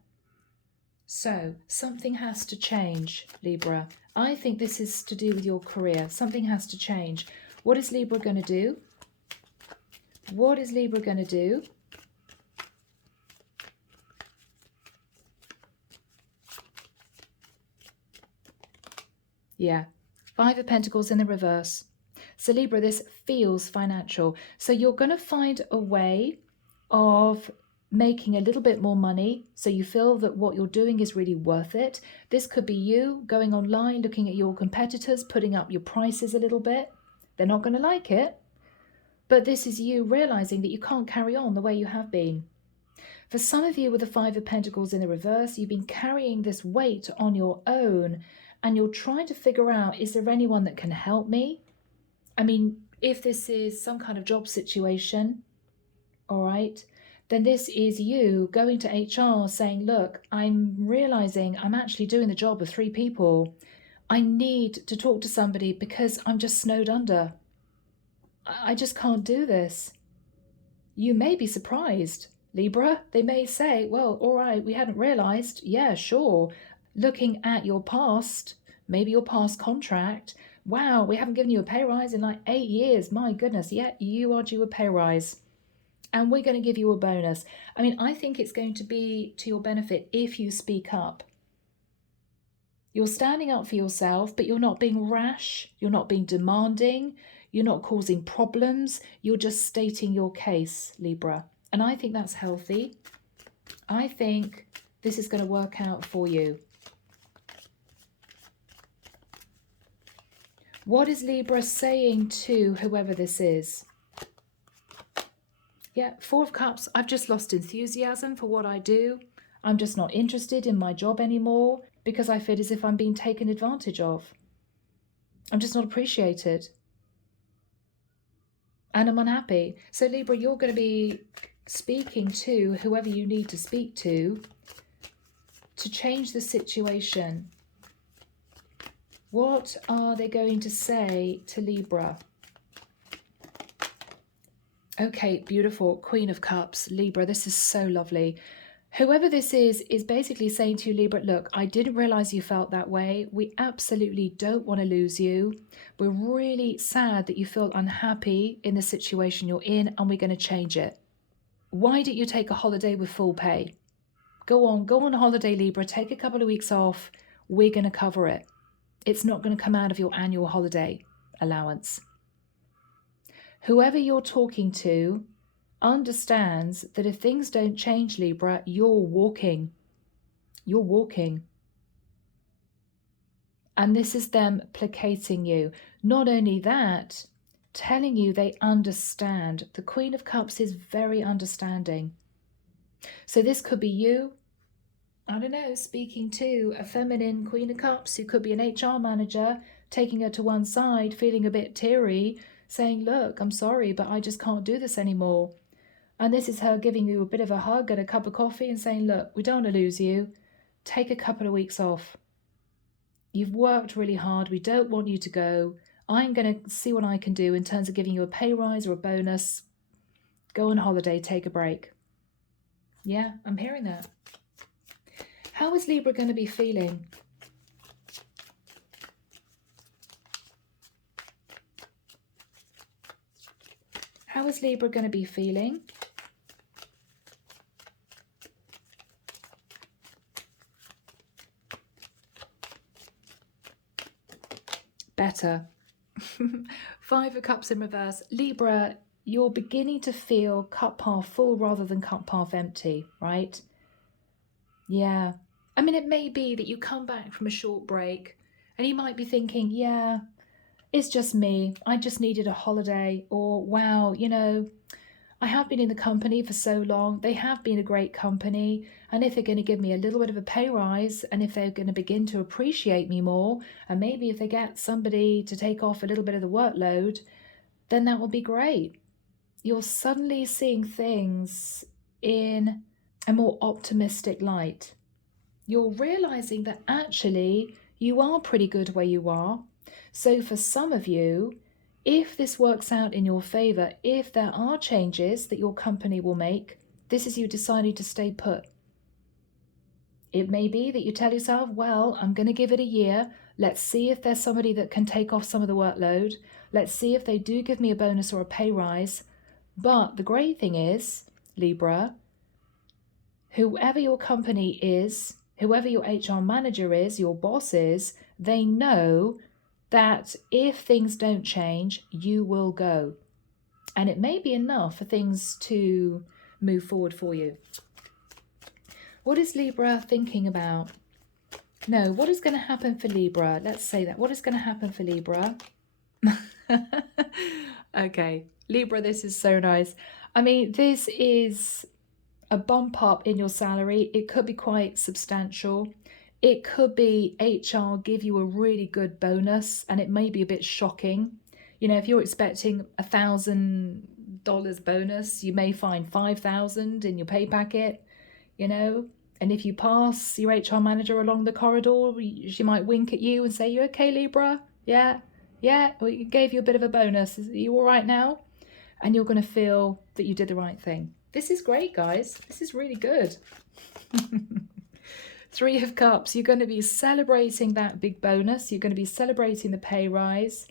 So something has to change, Libra. I think this is to do with your career. Something has to change. What is Libra going to do? What is Libra going to do? Yeah, Five of Pentacles in the reverse. So Libra, this feels financial. So you're going to find a way of making a little bit more money, so you feel that what you're doing is really worth it. This could be you going online, looking at your competitors, putting up your prices a little bit. They're not going to like it, but this is you realizing that you can't carry on the way you have been. For some of you with the Five of Pentacles in the reverse, you've been carrying this weight on your own, and you're trying to figure out, is there anyone that can help me? I mean, if this is some kind of job situation, all right, then this is you going to HR saying, look, I'm realizing I'm actually doing the job of 3 people. I need to talk to somebody because I'm just snowed under. I just can't do this. You may be surprised, Libra. They may say, well, all right, we hadn't realized. Yeah, sure. Looking at your past, maybe your past contract, wow, we haven't given you a pay rise in like 8 years. My goodness, yet you are due a pay rise. And we're going to give you a bonus. I mean, I think it's going to be to your benefit if you speak up. You're standing up for yourself, but you're not being rash. You're not being demanding. You're not causing problems. You're just stating your case, Libra. And I think that's healthy. I think this is going to work out for you. What is Libra saying to whoever this is? Yeah, Four of Cups. I've just lost enthusiasm for what I do. I'm just not interested in my job anymore because I feel as if I'm being taken advantage of. I'm just not appreciated. And I'm unhappy. So Libra, you're going to be speaking to whoever you need to speak to change the situation. What are they going to say to Libra? Okay, beautiful. Queen of Cups, Libra. This is so lovely. Whoever this is basically saying to you, Libra, look, I didn't realize you felt that way. We absolutely don't want to lose you. We're really sad that you feel unhappy in the situation you're in, and we're going to change it. Why don't you take a holiday with full pay? Go on holiday, Libra. Take a couple of weeks off. We're going to cover it. It's not going to come out of your annual holiday allowance. Whoever you're talking to understands that if things don't change, Libra, you're walking. You're walking. And this is them placating you. Not only that, telling you they understand. The Queen of Cups is very understanding. So this could be you, I don't know, speaking to a feminine Queen of Cups who could be an HR manager, taking her to one side, feeling a bit teary, saying, look, I'm sorry, but I just can't do this anymore. And this is her giving you a bit of a hug and a cup of coffee and saying, look, we don't want to lose you. Take a couple of weeks off. You've worked really hard. We don't want you to go. I'm going to see what I can do in terms of giving you a pay rise or a bonus. Go on holiday, take a break. Yeah, I'm hearing that. How is Libra going to be feeling? How is Libra going to be feeling? better. 5 of Cups in reverse. Libra, you're beginning to feel cup half full rather than cup half empty, right? Yeah. I mean, it may be that you come back from a short break and you might be thinking, yeah, it's just me. I just needed a holiday. Or, wow, you know, I have been in the company for so long. They have been a great company. And if they're going to give me a little bit of a pay rise, and if they're going to begin to appreciate me more, and maybe if they get somebody to take off a little bit of the workload, then that will be great. You're suddenly seeing things in a more optimistic light. You're realizing that actually you are pretty good where you are. So for some of you, if this works out in your favor, if there are changes that your company will make, this is you deciding to stay put. It may be that you tell yourself, well, I'm going to give it a year. Let's see if there's somebody that can take off some of the workload. Let's see if they do give me a bonus or a pay rise. But the great thing is, Libra, whoever your company is, whoever your HR manager is, your boss is, they know that if things don't change, you will go. And it may be enough for things to move forward for you. What is Libra thinking about? No, what is going to happen for Libra? Let's say that. What is going to happen for Libra? Okay, Libra, this is so nice. I mean, this is a bump up in your salary. It could be quite substantial. It could be HR give you a really good bonus, and it may be a bit shocking. You know, if you're expecting $1,000 bonus, you may find 5,000 in your pay packet, you know. And if you pass your HR manager along the corridor, she might wink at you and say, "You okay, Libra? Yeah, we gave you a bit of a bonus. Are you all right now?" And you're going to feel that you did the right thing. This is great, guys. This is really good. 3 of Cups. You're going to be celebrating that big bonus. You're going to be celebrating the pay rise.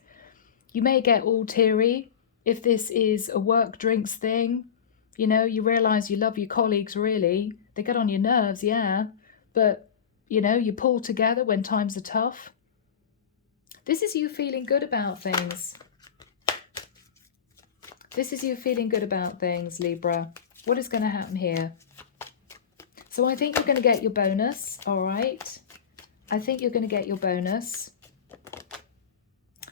You may get all teary if this is a work drinks thing. You know, you realize you love your colleagues, really. They get on your nerves, yeah. But, you know, you pull together when times are tough. This is you feeling good about things. This is you feeling good about things, Libra. What is going to happen here? So I think you're going to get your bonus, all right? I think you're going to get your bonus.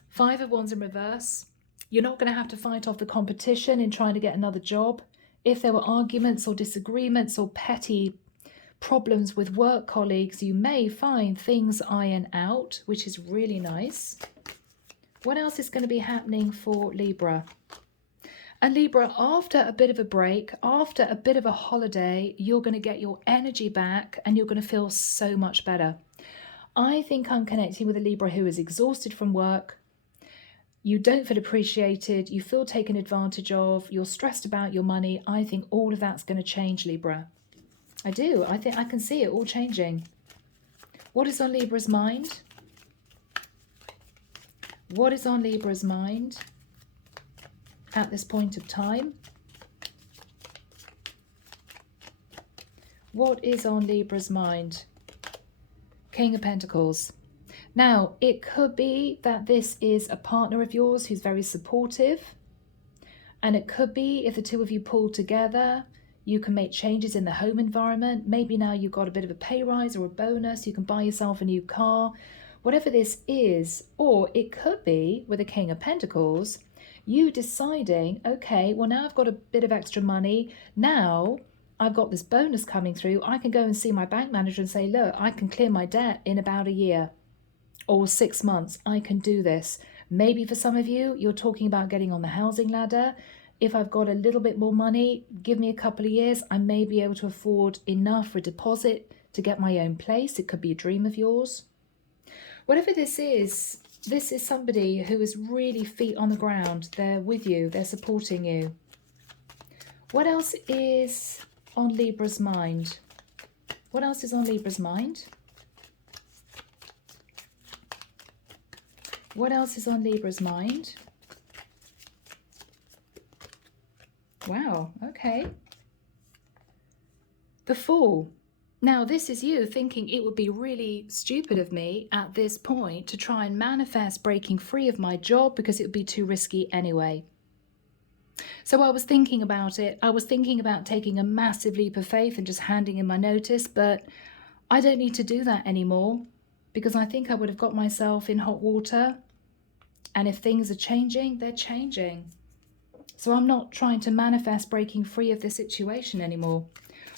5 of Wands in reverse. You're not going to have to fight off the competition in trying to get another job. If there were arguments or disagreements or petty problems with work colleagues, you may find things iron out, which is really nice. What else is going to be happening for Libra? And Libra, after a bit of a break, after a bit of a holiday, you're going to get your energy back and you're going to feel so much better. I think I'm connecting with a Libra who is exhausted from work. You don't feel appreciated. You feel taken advantage of. You're stressed about your money. I think all of that's going to change, Libra. I do. I think I can see it all changing. What is on Libra's mind? What is on Libra's mind at this point of time? What is on Libra's mind? King of Pentacles. Now, it could be that this is a partner of yours who's very supportive. And it could be if the two of you pull together, you can make changes in the home environment. Maybe now you've got a bit of a pay rise or a bonus. You can buy yourself a new car, whatever this is. Or it could be with the King of Pentacles, you deciding, okay, well, now I've got a bit of extra money. Now I've got this bonus coming through. I can go and see my bank manager and say, look, I can clear my debt in about a year or 6 months. I can do this. Maybe for some of you, you're talking about getting on the housing ladder. If I've got a little bit more money, give me a couple of years, I may be able to afford enough for a deposit to get my own place. It could be a dream of yours. Whatever this is somebody who is really feet on the ground. They're with you. They're supporting you. What else is on Libra's mind? What else is on Libra's mind? What else is on Libra's mind? Wow, okay. The Fool. Now, this is you thinking it would be really stupid of me at this point to try and manifest breaking free of my job because it would be too risky anyway. So I was thinking about it. I was thinking about taking a massive leap of faith and just handing in my notice, but I don't need to do that anymore because I think I would have got myself in hot water. And if things are changing, they're changing. So I'm not trying to manifest breaking free of this situation anymore.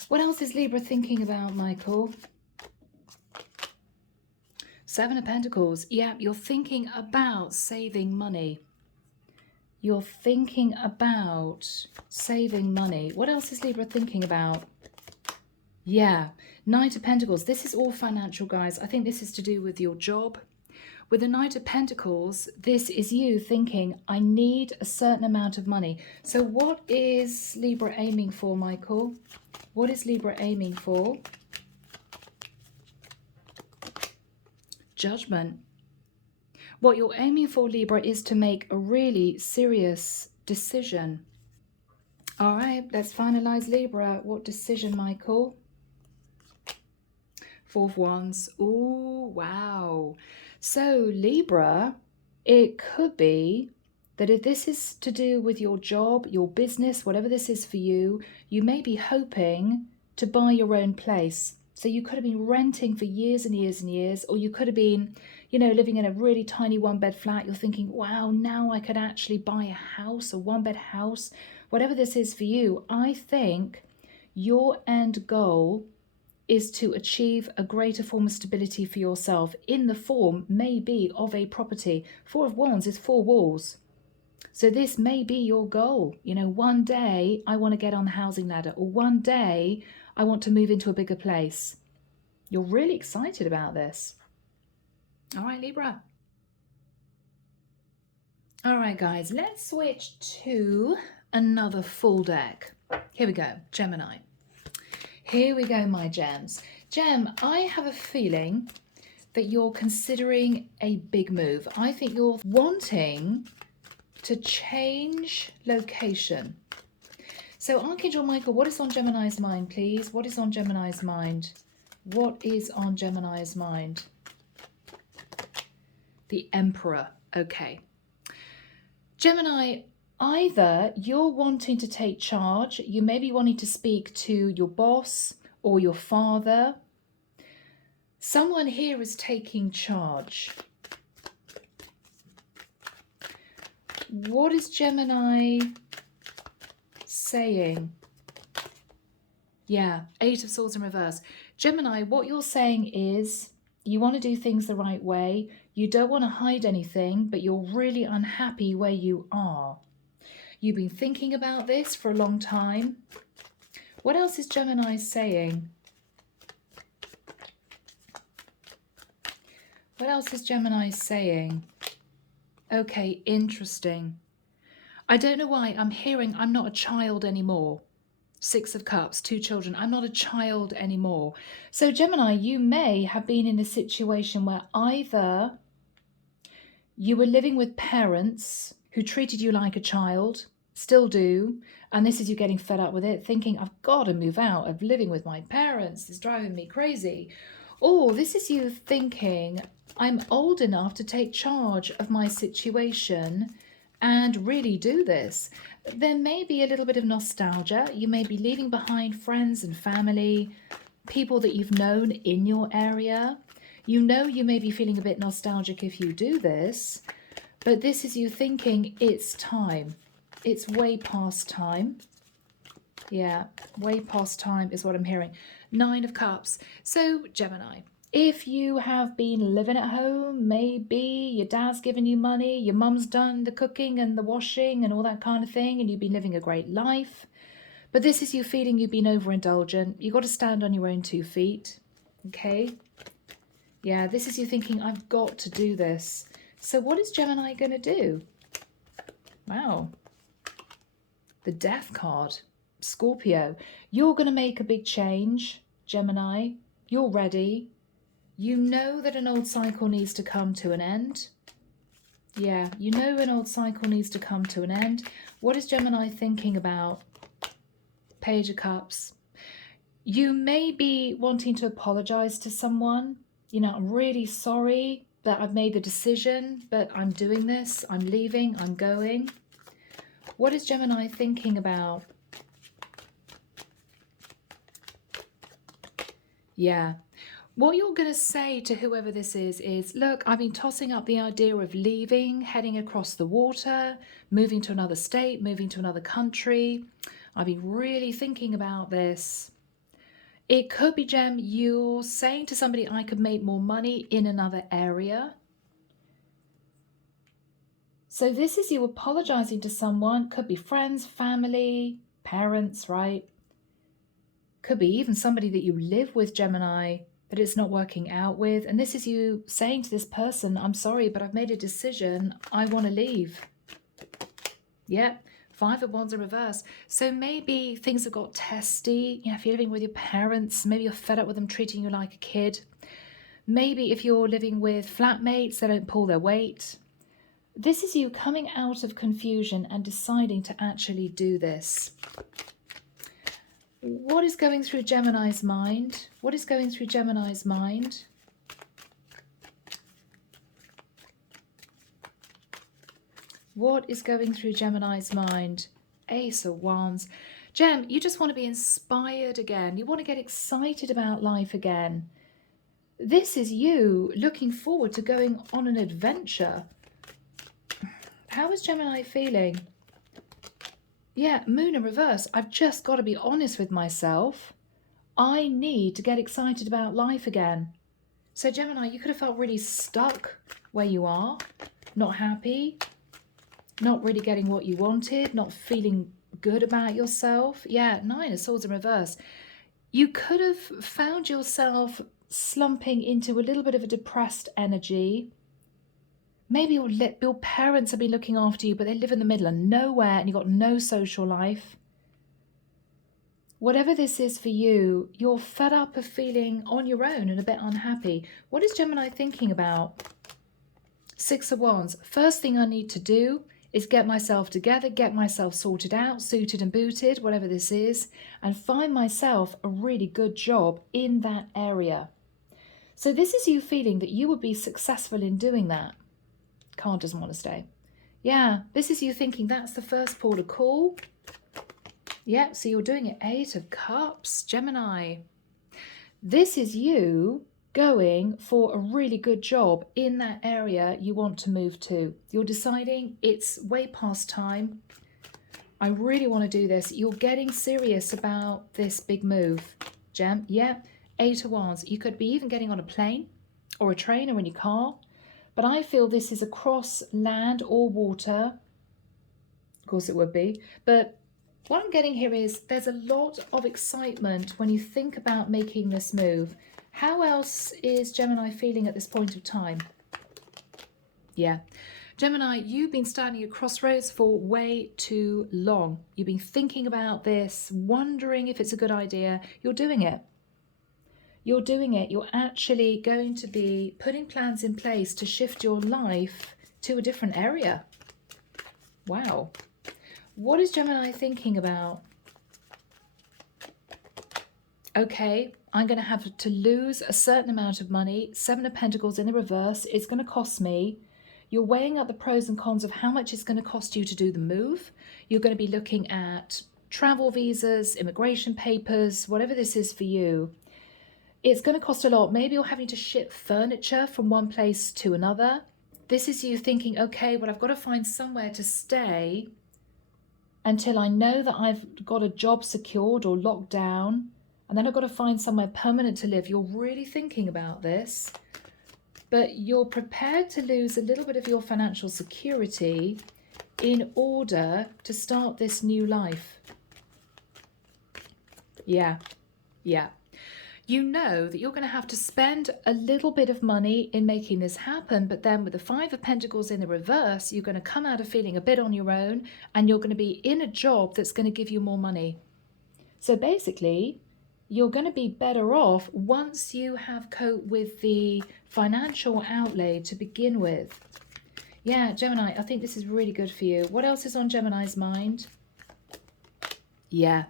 What else is Libra thinking about, Michael? Seven of Pentacles. Yeah, you're thinking about saving money. You're thinking about saving money. What else is Libra thinking about? Yeah, Knight of Pentacles. This is all financial, guys. I think this is to do with your job. With the Knight of Pentacles, this is you thinking, I need a certain amount of money. So what is Libra aiming for, Michael? What is Libra aiming for? Judgment. What you're aiming for, Libra, is to make a really serious decision. All right, let's finalize, Libra. What decision, Michael? Four of Wands. Ooh, wow. So, Libra, it could be that if this is to do with your job, your business, whatever this is for you, you may be hoping to buy your own place. So you could have been renting for years and years and years, or you could have been, you know, living in a really tiny one-bed flat. You're thinking, wow, now I could actually buy a house, a one-bed house. Whatever this is for you, I think your end goal is to achieve a greater form of stability for yourself in the form maybe of a property. Four of Wands is four walls. So this may be your goal. You know, one day I want to get on the housing ladder, or one day I want to move into a bigger place. You're really excited about this. All right, Libra. All right, guys, let's switch to another full deck. Here we go, Gemini. Here we go, my gems. Gem, I have a feeling that you're considering a big move. I think you're wanting to change location. So Archangel Michael, what is on Gemini's mind, please? What is on Gemini's mind? What is on Gemini's mind? The Emperor. Okay. Gemini, either you're wanting to take charge, you may be wanting to speak to your boss or your father. Someone here is taking charge. What is Gemini saying? Yeah, Eight of Swords in reverse. Gemini, what you're saying is you want to do things the right way. You don't want to hide anything, but you're really unhappy where you are. You've been thinking about this for a long time. What else is Gemini saying? What else is Gemini saying? Okay, interesting. I don't know why I'm hearing I'm not a child anymore. Six of Cups, two children. I'm not a child anymore. So Gemini, you may have been in a situation where either you were living with parents who treated you like a child, still do, and this is you getting fed up with it, thinking, I've got to move out of living with my parents. It's driving me crazy. Or this is you thinking, I'm old enough to take charge of my situation and really do this. There may be a little bit of nostalgia. You may be leaving behind friends and family, people that you've known in your area. You know you may be feeling a bit nostalgic if you do this, but this is you thinking it's time. It's way past time. Yeah, way past time is what I'm hearing. Nine of Cups. So, Gemini, if you have been living at home, maybe your dad's given you money, your mum's done the cooking and the washing and all that kind of thing, and you've been living a great life. But this is you feeling you've been overindulgent. You've got to stand on your own 2 feet. Okay? Yeah, this is you thinking, I've got to do this. So what is Gemini going to do? Wow. The Death card. Scorpio. You're going to make a big change, Gemini. You're ready. You know that an old cycle needs to come to an end. Yeah, you know an old cycle needs to come to an end. What is Gemini thinking about? Page of Cups. You may be wanting to apologize to someone. You know, I'm really sorry that I've made the decision, but I'm doing this, I'm leaving, I'm going. What is Gemini thinking about? Yeah. What you're going to say to whoever this is, look, I've been tossing up the idea of leaving, heading across the water, moving to another state, moving to another country. I've been really thinking about this. It could be, Gem, you're saying to somebody, I could make more money in another area. So this is you apologizing to someone. Could be friends, family, parents, right? Could be even somebody that you live with, Gemini, that it's not working out with. And this is you saying to this person, I'm sorry, but I've made a decision. I want to leave. Yeah. 5 of Wands in reverse. So maybe things have got testy. You know, if you're living with your parents, maybe you're fed up with them treating you like a kid. Maybe if you're living with flatmates, they don't pull their weight. This is you coming out of confusion and deciding to actually do this. What is going through Gemini's mind? What is going through Gemini's mind? What is going through Gemini's mind? Ace of Wands. Gem, you just want to be inspired again. You want to get excited about life again. This is you looking forward to going on an adventure. How is Gemini feeling? Yeah, Moon in reverse. I've just got to be honest with myself. I need to get excited about life again. So Gemini, you could have felt really stuck where you are, not happy, not really getting what you wanted, not feeling good about yourself. Yeah, 9 of Swords in reverse. You could have found yourself slumping into a little bit of a depressed energy. Maybe your parents have been looking after you, but they live in the middle of nowhere and you've got no social life. Whatever this is for you, you're fed up of feeling on your own and a bit unhappy. What is Gemini thinking about? 6 of Wands. First thing I need to do is get myself together, get myself sorted out, suited and booted, whatever this is, and find myself a really good job in that area. So this is you feeling that you would be successful in doing that. Card doesn't want to stay. Yeah, this is you thinking that's the first port of call. Yeah, so you're doing it. 8 of Cups, Gemini. This is you going for a really good job in that area you want to move to. You're deciding it's way past time. I really want to do this. You're getting serious about this big move, Gem. Yeah, 8 of Wands. You could be even getting on a plane or a train or in your car. But I feel this is across land or water. Of course it would be. But what I'm getting here is there's a lot of excitement when you think about making this move. How else is Gemini feeling at this point of time? Yeah. Gemini, you've been standing at crossroads for way too long. You've been thinking about this, wondering if it's a good idea. You're doing it. You're doing it. You're actually going to be putting plans in place to shift your life to a different area. Wow. What is Gemini thinking about? Okay, I'm going to have to lose a certain amount of money. 7 of Pentacles in the reverse. It's going to cost me. You're weighing up the pros and cons of how much it's going to cost you to do the move. You're going to be looking at travel visas, immigration papers, whatever this is for you. It's going to cost a lot. Maybe you're having to ship furniture from one place to another. This is you thinking, okay, well, I've got to find somewhere to stay until I know that I've got a job secured or locked down. And then I've got to find somewhere permanent to live. You're really thinking about this. But you're prepared to lose a little bit of your financial security in order to start this new life. Yeah, yeah. You know that you're going to have to spend a little bit of money in making this happen, but then with the 5 of Pentacles in the reverse, you're going to come out of feeling a bit on your own, and you're going to be in a job that's going to give you more money. So basically, you're going to be better off once you have coped with the financial outlay to begin with. Yeah, Gemini, I think this is really good for you. What else is on Gemini's mind? Yeah,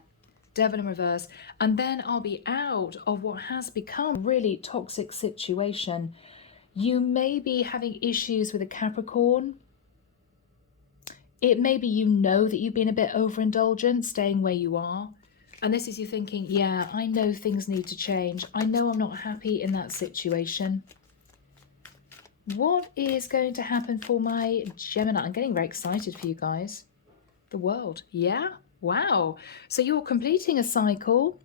Devil in reverse. And then I'll be out of what has become a really toxic situation. You may be having issues with a Capricorn. It may be you know that you've been a bit overindulgent, staying where you are. And this is you thinking, yeah, I know things need to change. I know I'm not happy in that situation. What is going to happen for my Gemini? I'm getting very excited for you guys. The world. Yeah. Wow. So you're completing a cycle.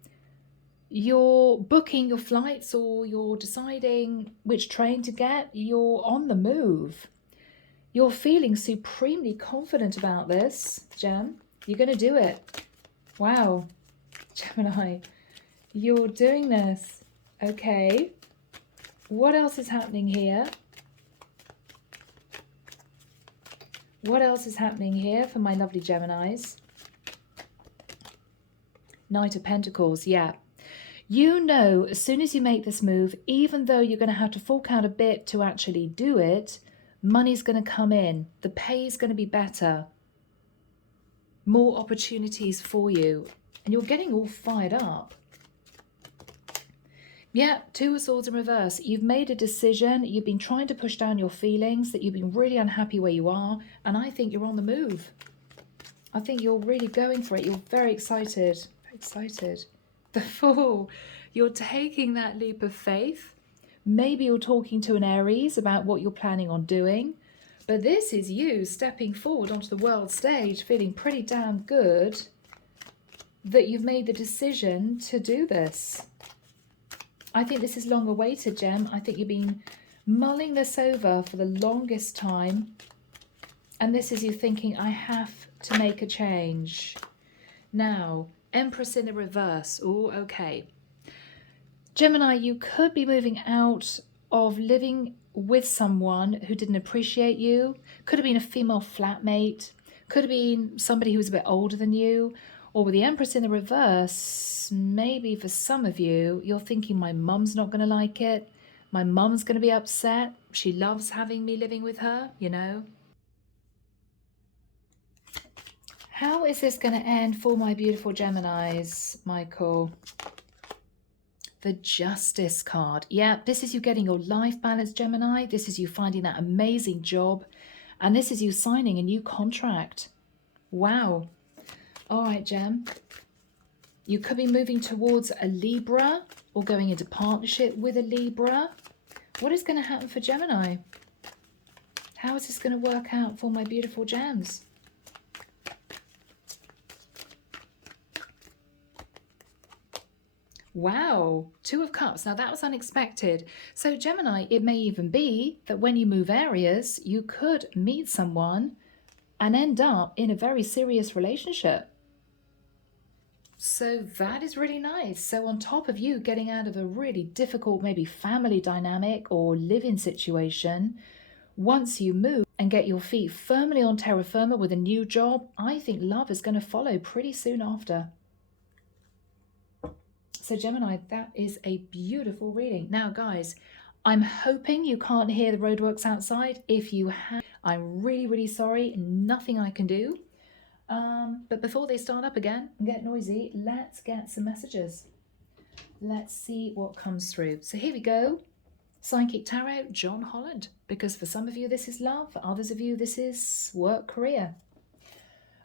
You're booking your flights, or you're deciding which train to get. You're on the move. You're feeling supremely confident about this, Gem. You're going to do it. Wow. Gemini, you're doing this. Okay. What else is happening here? What else is happening here for my lovely Geminis? Knight of Pentacles, yeah. You know, as soon as you make this move, even though you're going to have to fork out a bit to actually do it, money's going to come in. The pay is going to be better. More opportunities for you. And you're getting all fired up. Yeah, Two of Swords in reverse. You've made a decision. You've been trying to push down your feelings, that you've been really unhappy where you are. And I think you're on the move. I think you're really going for it. You're very excited. Very excited. The Fool. You're taking that leap of faith. Maybe you're talking to an Aries about what you're planning on doing. But this is you stepping forward onto the world stage, feeling pretty damn good that you've made the decision to do this. I think this is long awaited, Gem. I think you've been mulling this over for the longest time. And this is you thinking, I have to make a change. Now, Empress in the reverse. Oh, okay. Gemini, you could be moving out of living with someone who didn't appreciate you. Could have been a female flatmate. Could have been somebody who was a bit older than you. Or with the Empress in the reverse, maybe for some of you, you're thinking my mum's not going to like it. My mum's going to be upset. She loves having me living with her, you know. How is this going to end for my beautiful Geminis, Michael? The Justice card. Yeah, this is you getting your life balance, Gemini. This is you finding that amazing job. And this is you signing a new contract. Wow. All right, Gem. You could be moving towards a Libra or going into partnership with a Libra. What is going to happen for Gemini? How is this going to work out for my beautiful gems? Wow, Two of Cups. Now that was unexpected. So Gemini, it may even be that when you move areas, you could meet someone and end up in a very serious relationship. So that is really nice. So on top of you getting out of a really difficult, maybe family dynamic or living situation, once you move and get your feet firmly on terra firma with a new job, I think love is going to follow pretty soon after. So Gemini, that is a beautiful reading. Now, guys, I'm hoping you can't hear the roadworks outside. If you have, I'm really, really sorry. Nothing I can do. But before they start up again and get noisy, let's get some messages. Let's see what comes through. So here we go. Psychic Tarot, John Holland. Because for some of you, this is love. For others of you, this is work, career.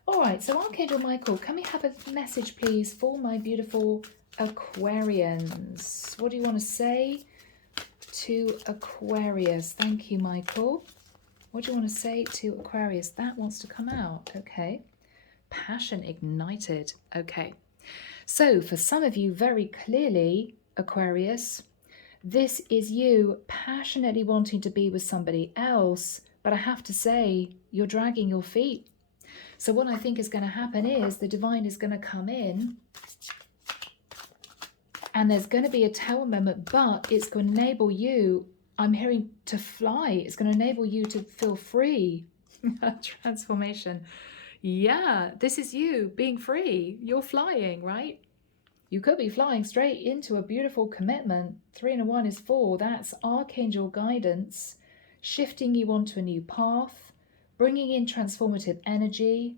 All right, so Archangel Michael, can we have a message, please, for my beautiful Aquarians? What do you want to say to Aquarius? Thank you, Michael. What do you want to say to Aquarius? That wants to come out. Okay. Passion ignited. Okay. So for some of you, very clearly, Aquarius, this is you passionately wanting to be with somebody else, but I have to say, you're dragging your feet. So what I think is going to happen is the divine is going to come in and there's going to be a tower moment, but it's going to enable you, I'm hearing, to fly. It's going to enable you to feel free. Transformation. Yeah, this is you being free. You're flying, right? You could be flying straight into a beautiful commitment. 3 and a 1 is 4. That's Archangel guidance, shifting you onto a new path, bringing in transformative energy.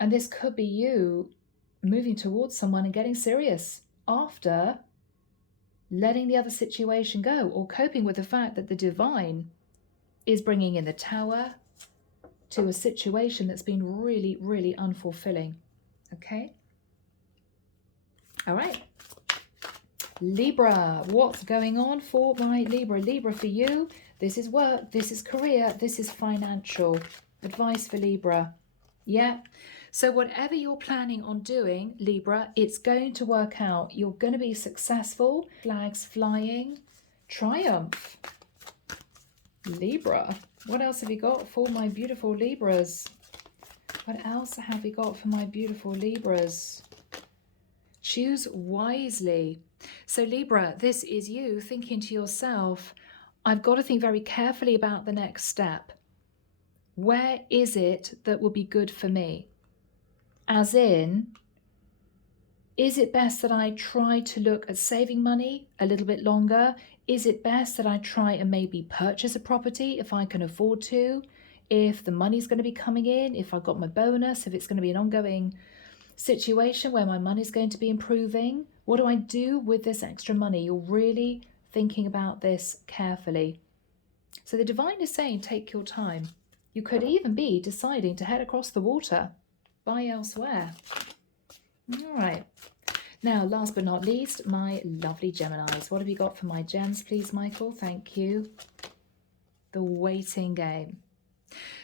And this could be you moving towards someone and getting serious after letting the other situation go, or coping with the fact that the divine is bringing in the Tower to a situation that's been really, really unfulfilling. Okay? All right. Libra, what's going on for my Libra? Libra, for you, this is work, this is career, this is financial. Advice for Libra. Yeah. So whatever you're planning on doing, Libra, it's going to work out. You're going to be successful. Flags flying. Triumph. Libra. What else have you got for my beautiful Libras? What else have we got for my beautiful Libras? Choose wisely. So Libra, this is you thinking to yourself, I've got to think very carefully about the next step. Where is it that will be good for me? As in, is it best that I try to look at saving money a little bit longer? Is it best that I try and maybe purchase a property if I can afford to? If the money's going to be coming in, if I've got my bonus, if it's going to be an ongoing situation where my money's going to be improving? What do I do with this extra money? You're really thinking about this carefully. So the divine is saying, take your time. You could even be deciding to head across the water, buy elsewhere. All right. Now, last but not least, my lovely Geminis. What have you got for my gems, please, Michael? Thank you. The waiting game.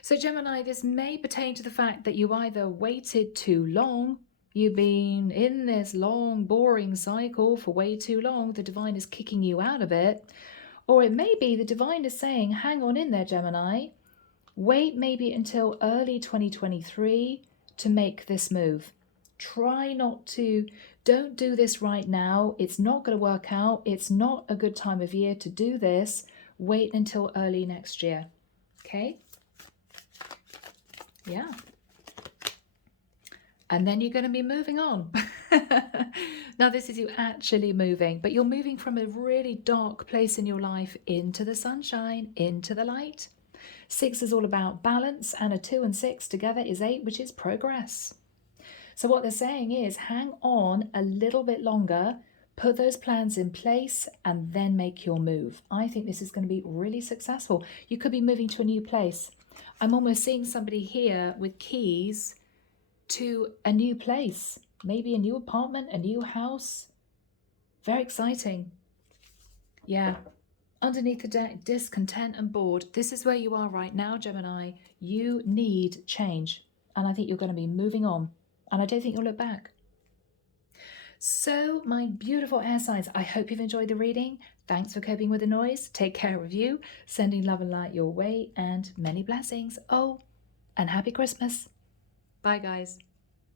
So Gemini, this may pertain to the fact that you either waited too long, you've been in this long, boring cycle for way too long, the divine is kicking you out of it, or it may be the divine is saying, hang on in there, Gemini, wait maybe until early 2023 to make this move. Try not to, don't do this right now, it's not going to work out, it's not a good time of year to do this, wait until early next year, okay? Yeah. And then you're going to be moving on. Now, this is you actually moving, but you're moving from a really dark place in your life into the sunshine, into the light. 6 is all about balance, and a 2 and 6 together is 8, which is progress. So what they're saying is hang on a little bit longer, put those plans in place, and then make your move. I think this is going to be really successful. You could be moving to a new place. I'm almost seeing somebody here with keys to a new place, maybe a new apartment, a new house. Very exciting. Yeah. Underneath the discontent and bored. This is where you are right now, Gemini. You need change. And I think you're going to be moving on. And I don't think you'll look back. So, my beautiful air signs, I hope you've enjoyed the reading. Thanks for coping with the noise. Take care of you. Sending love and light your way, and many blessings. Oh, and happy Christmas. Bye, guys.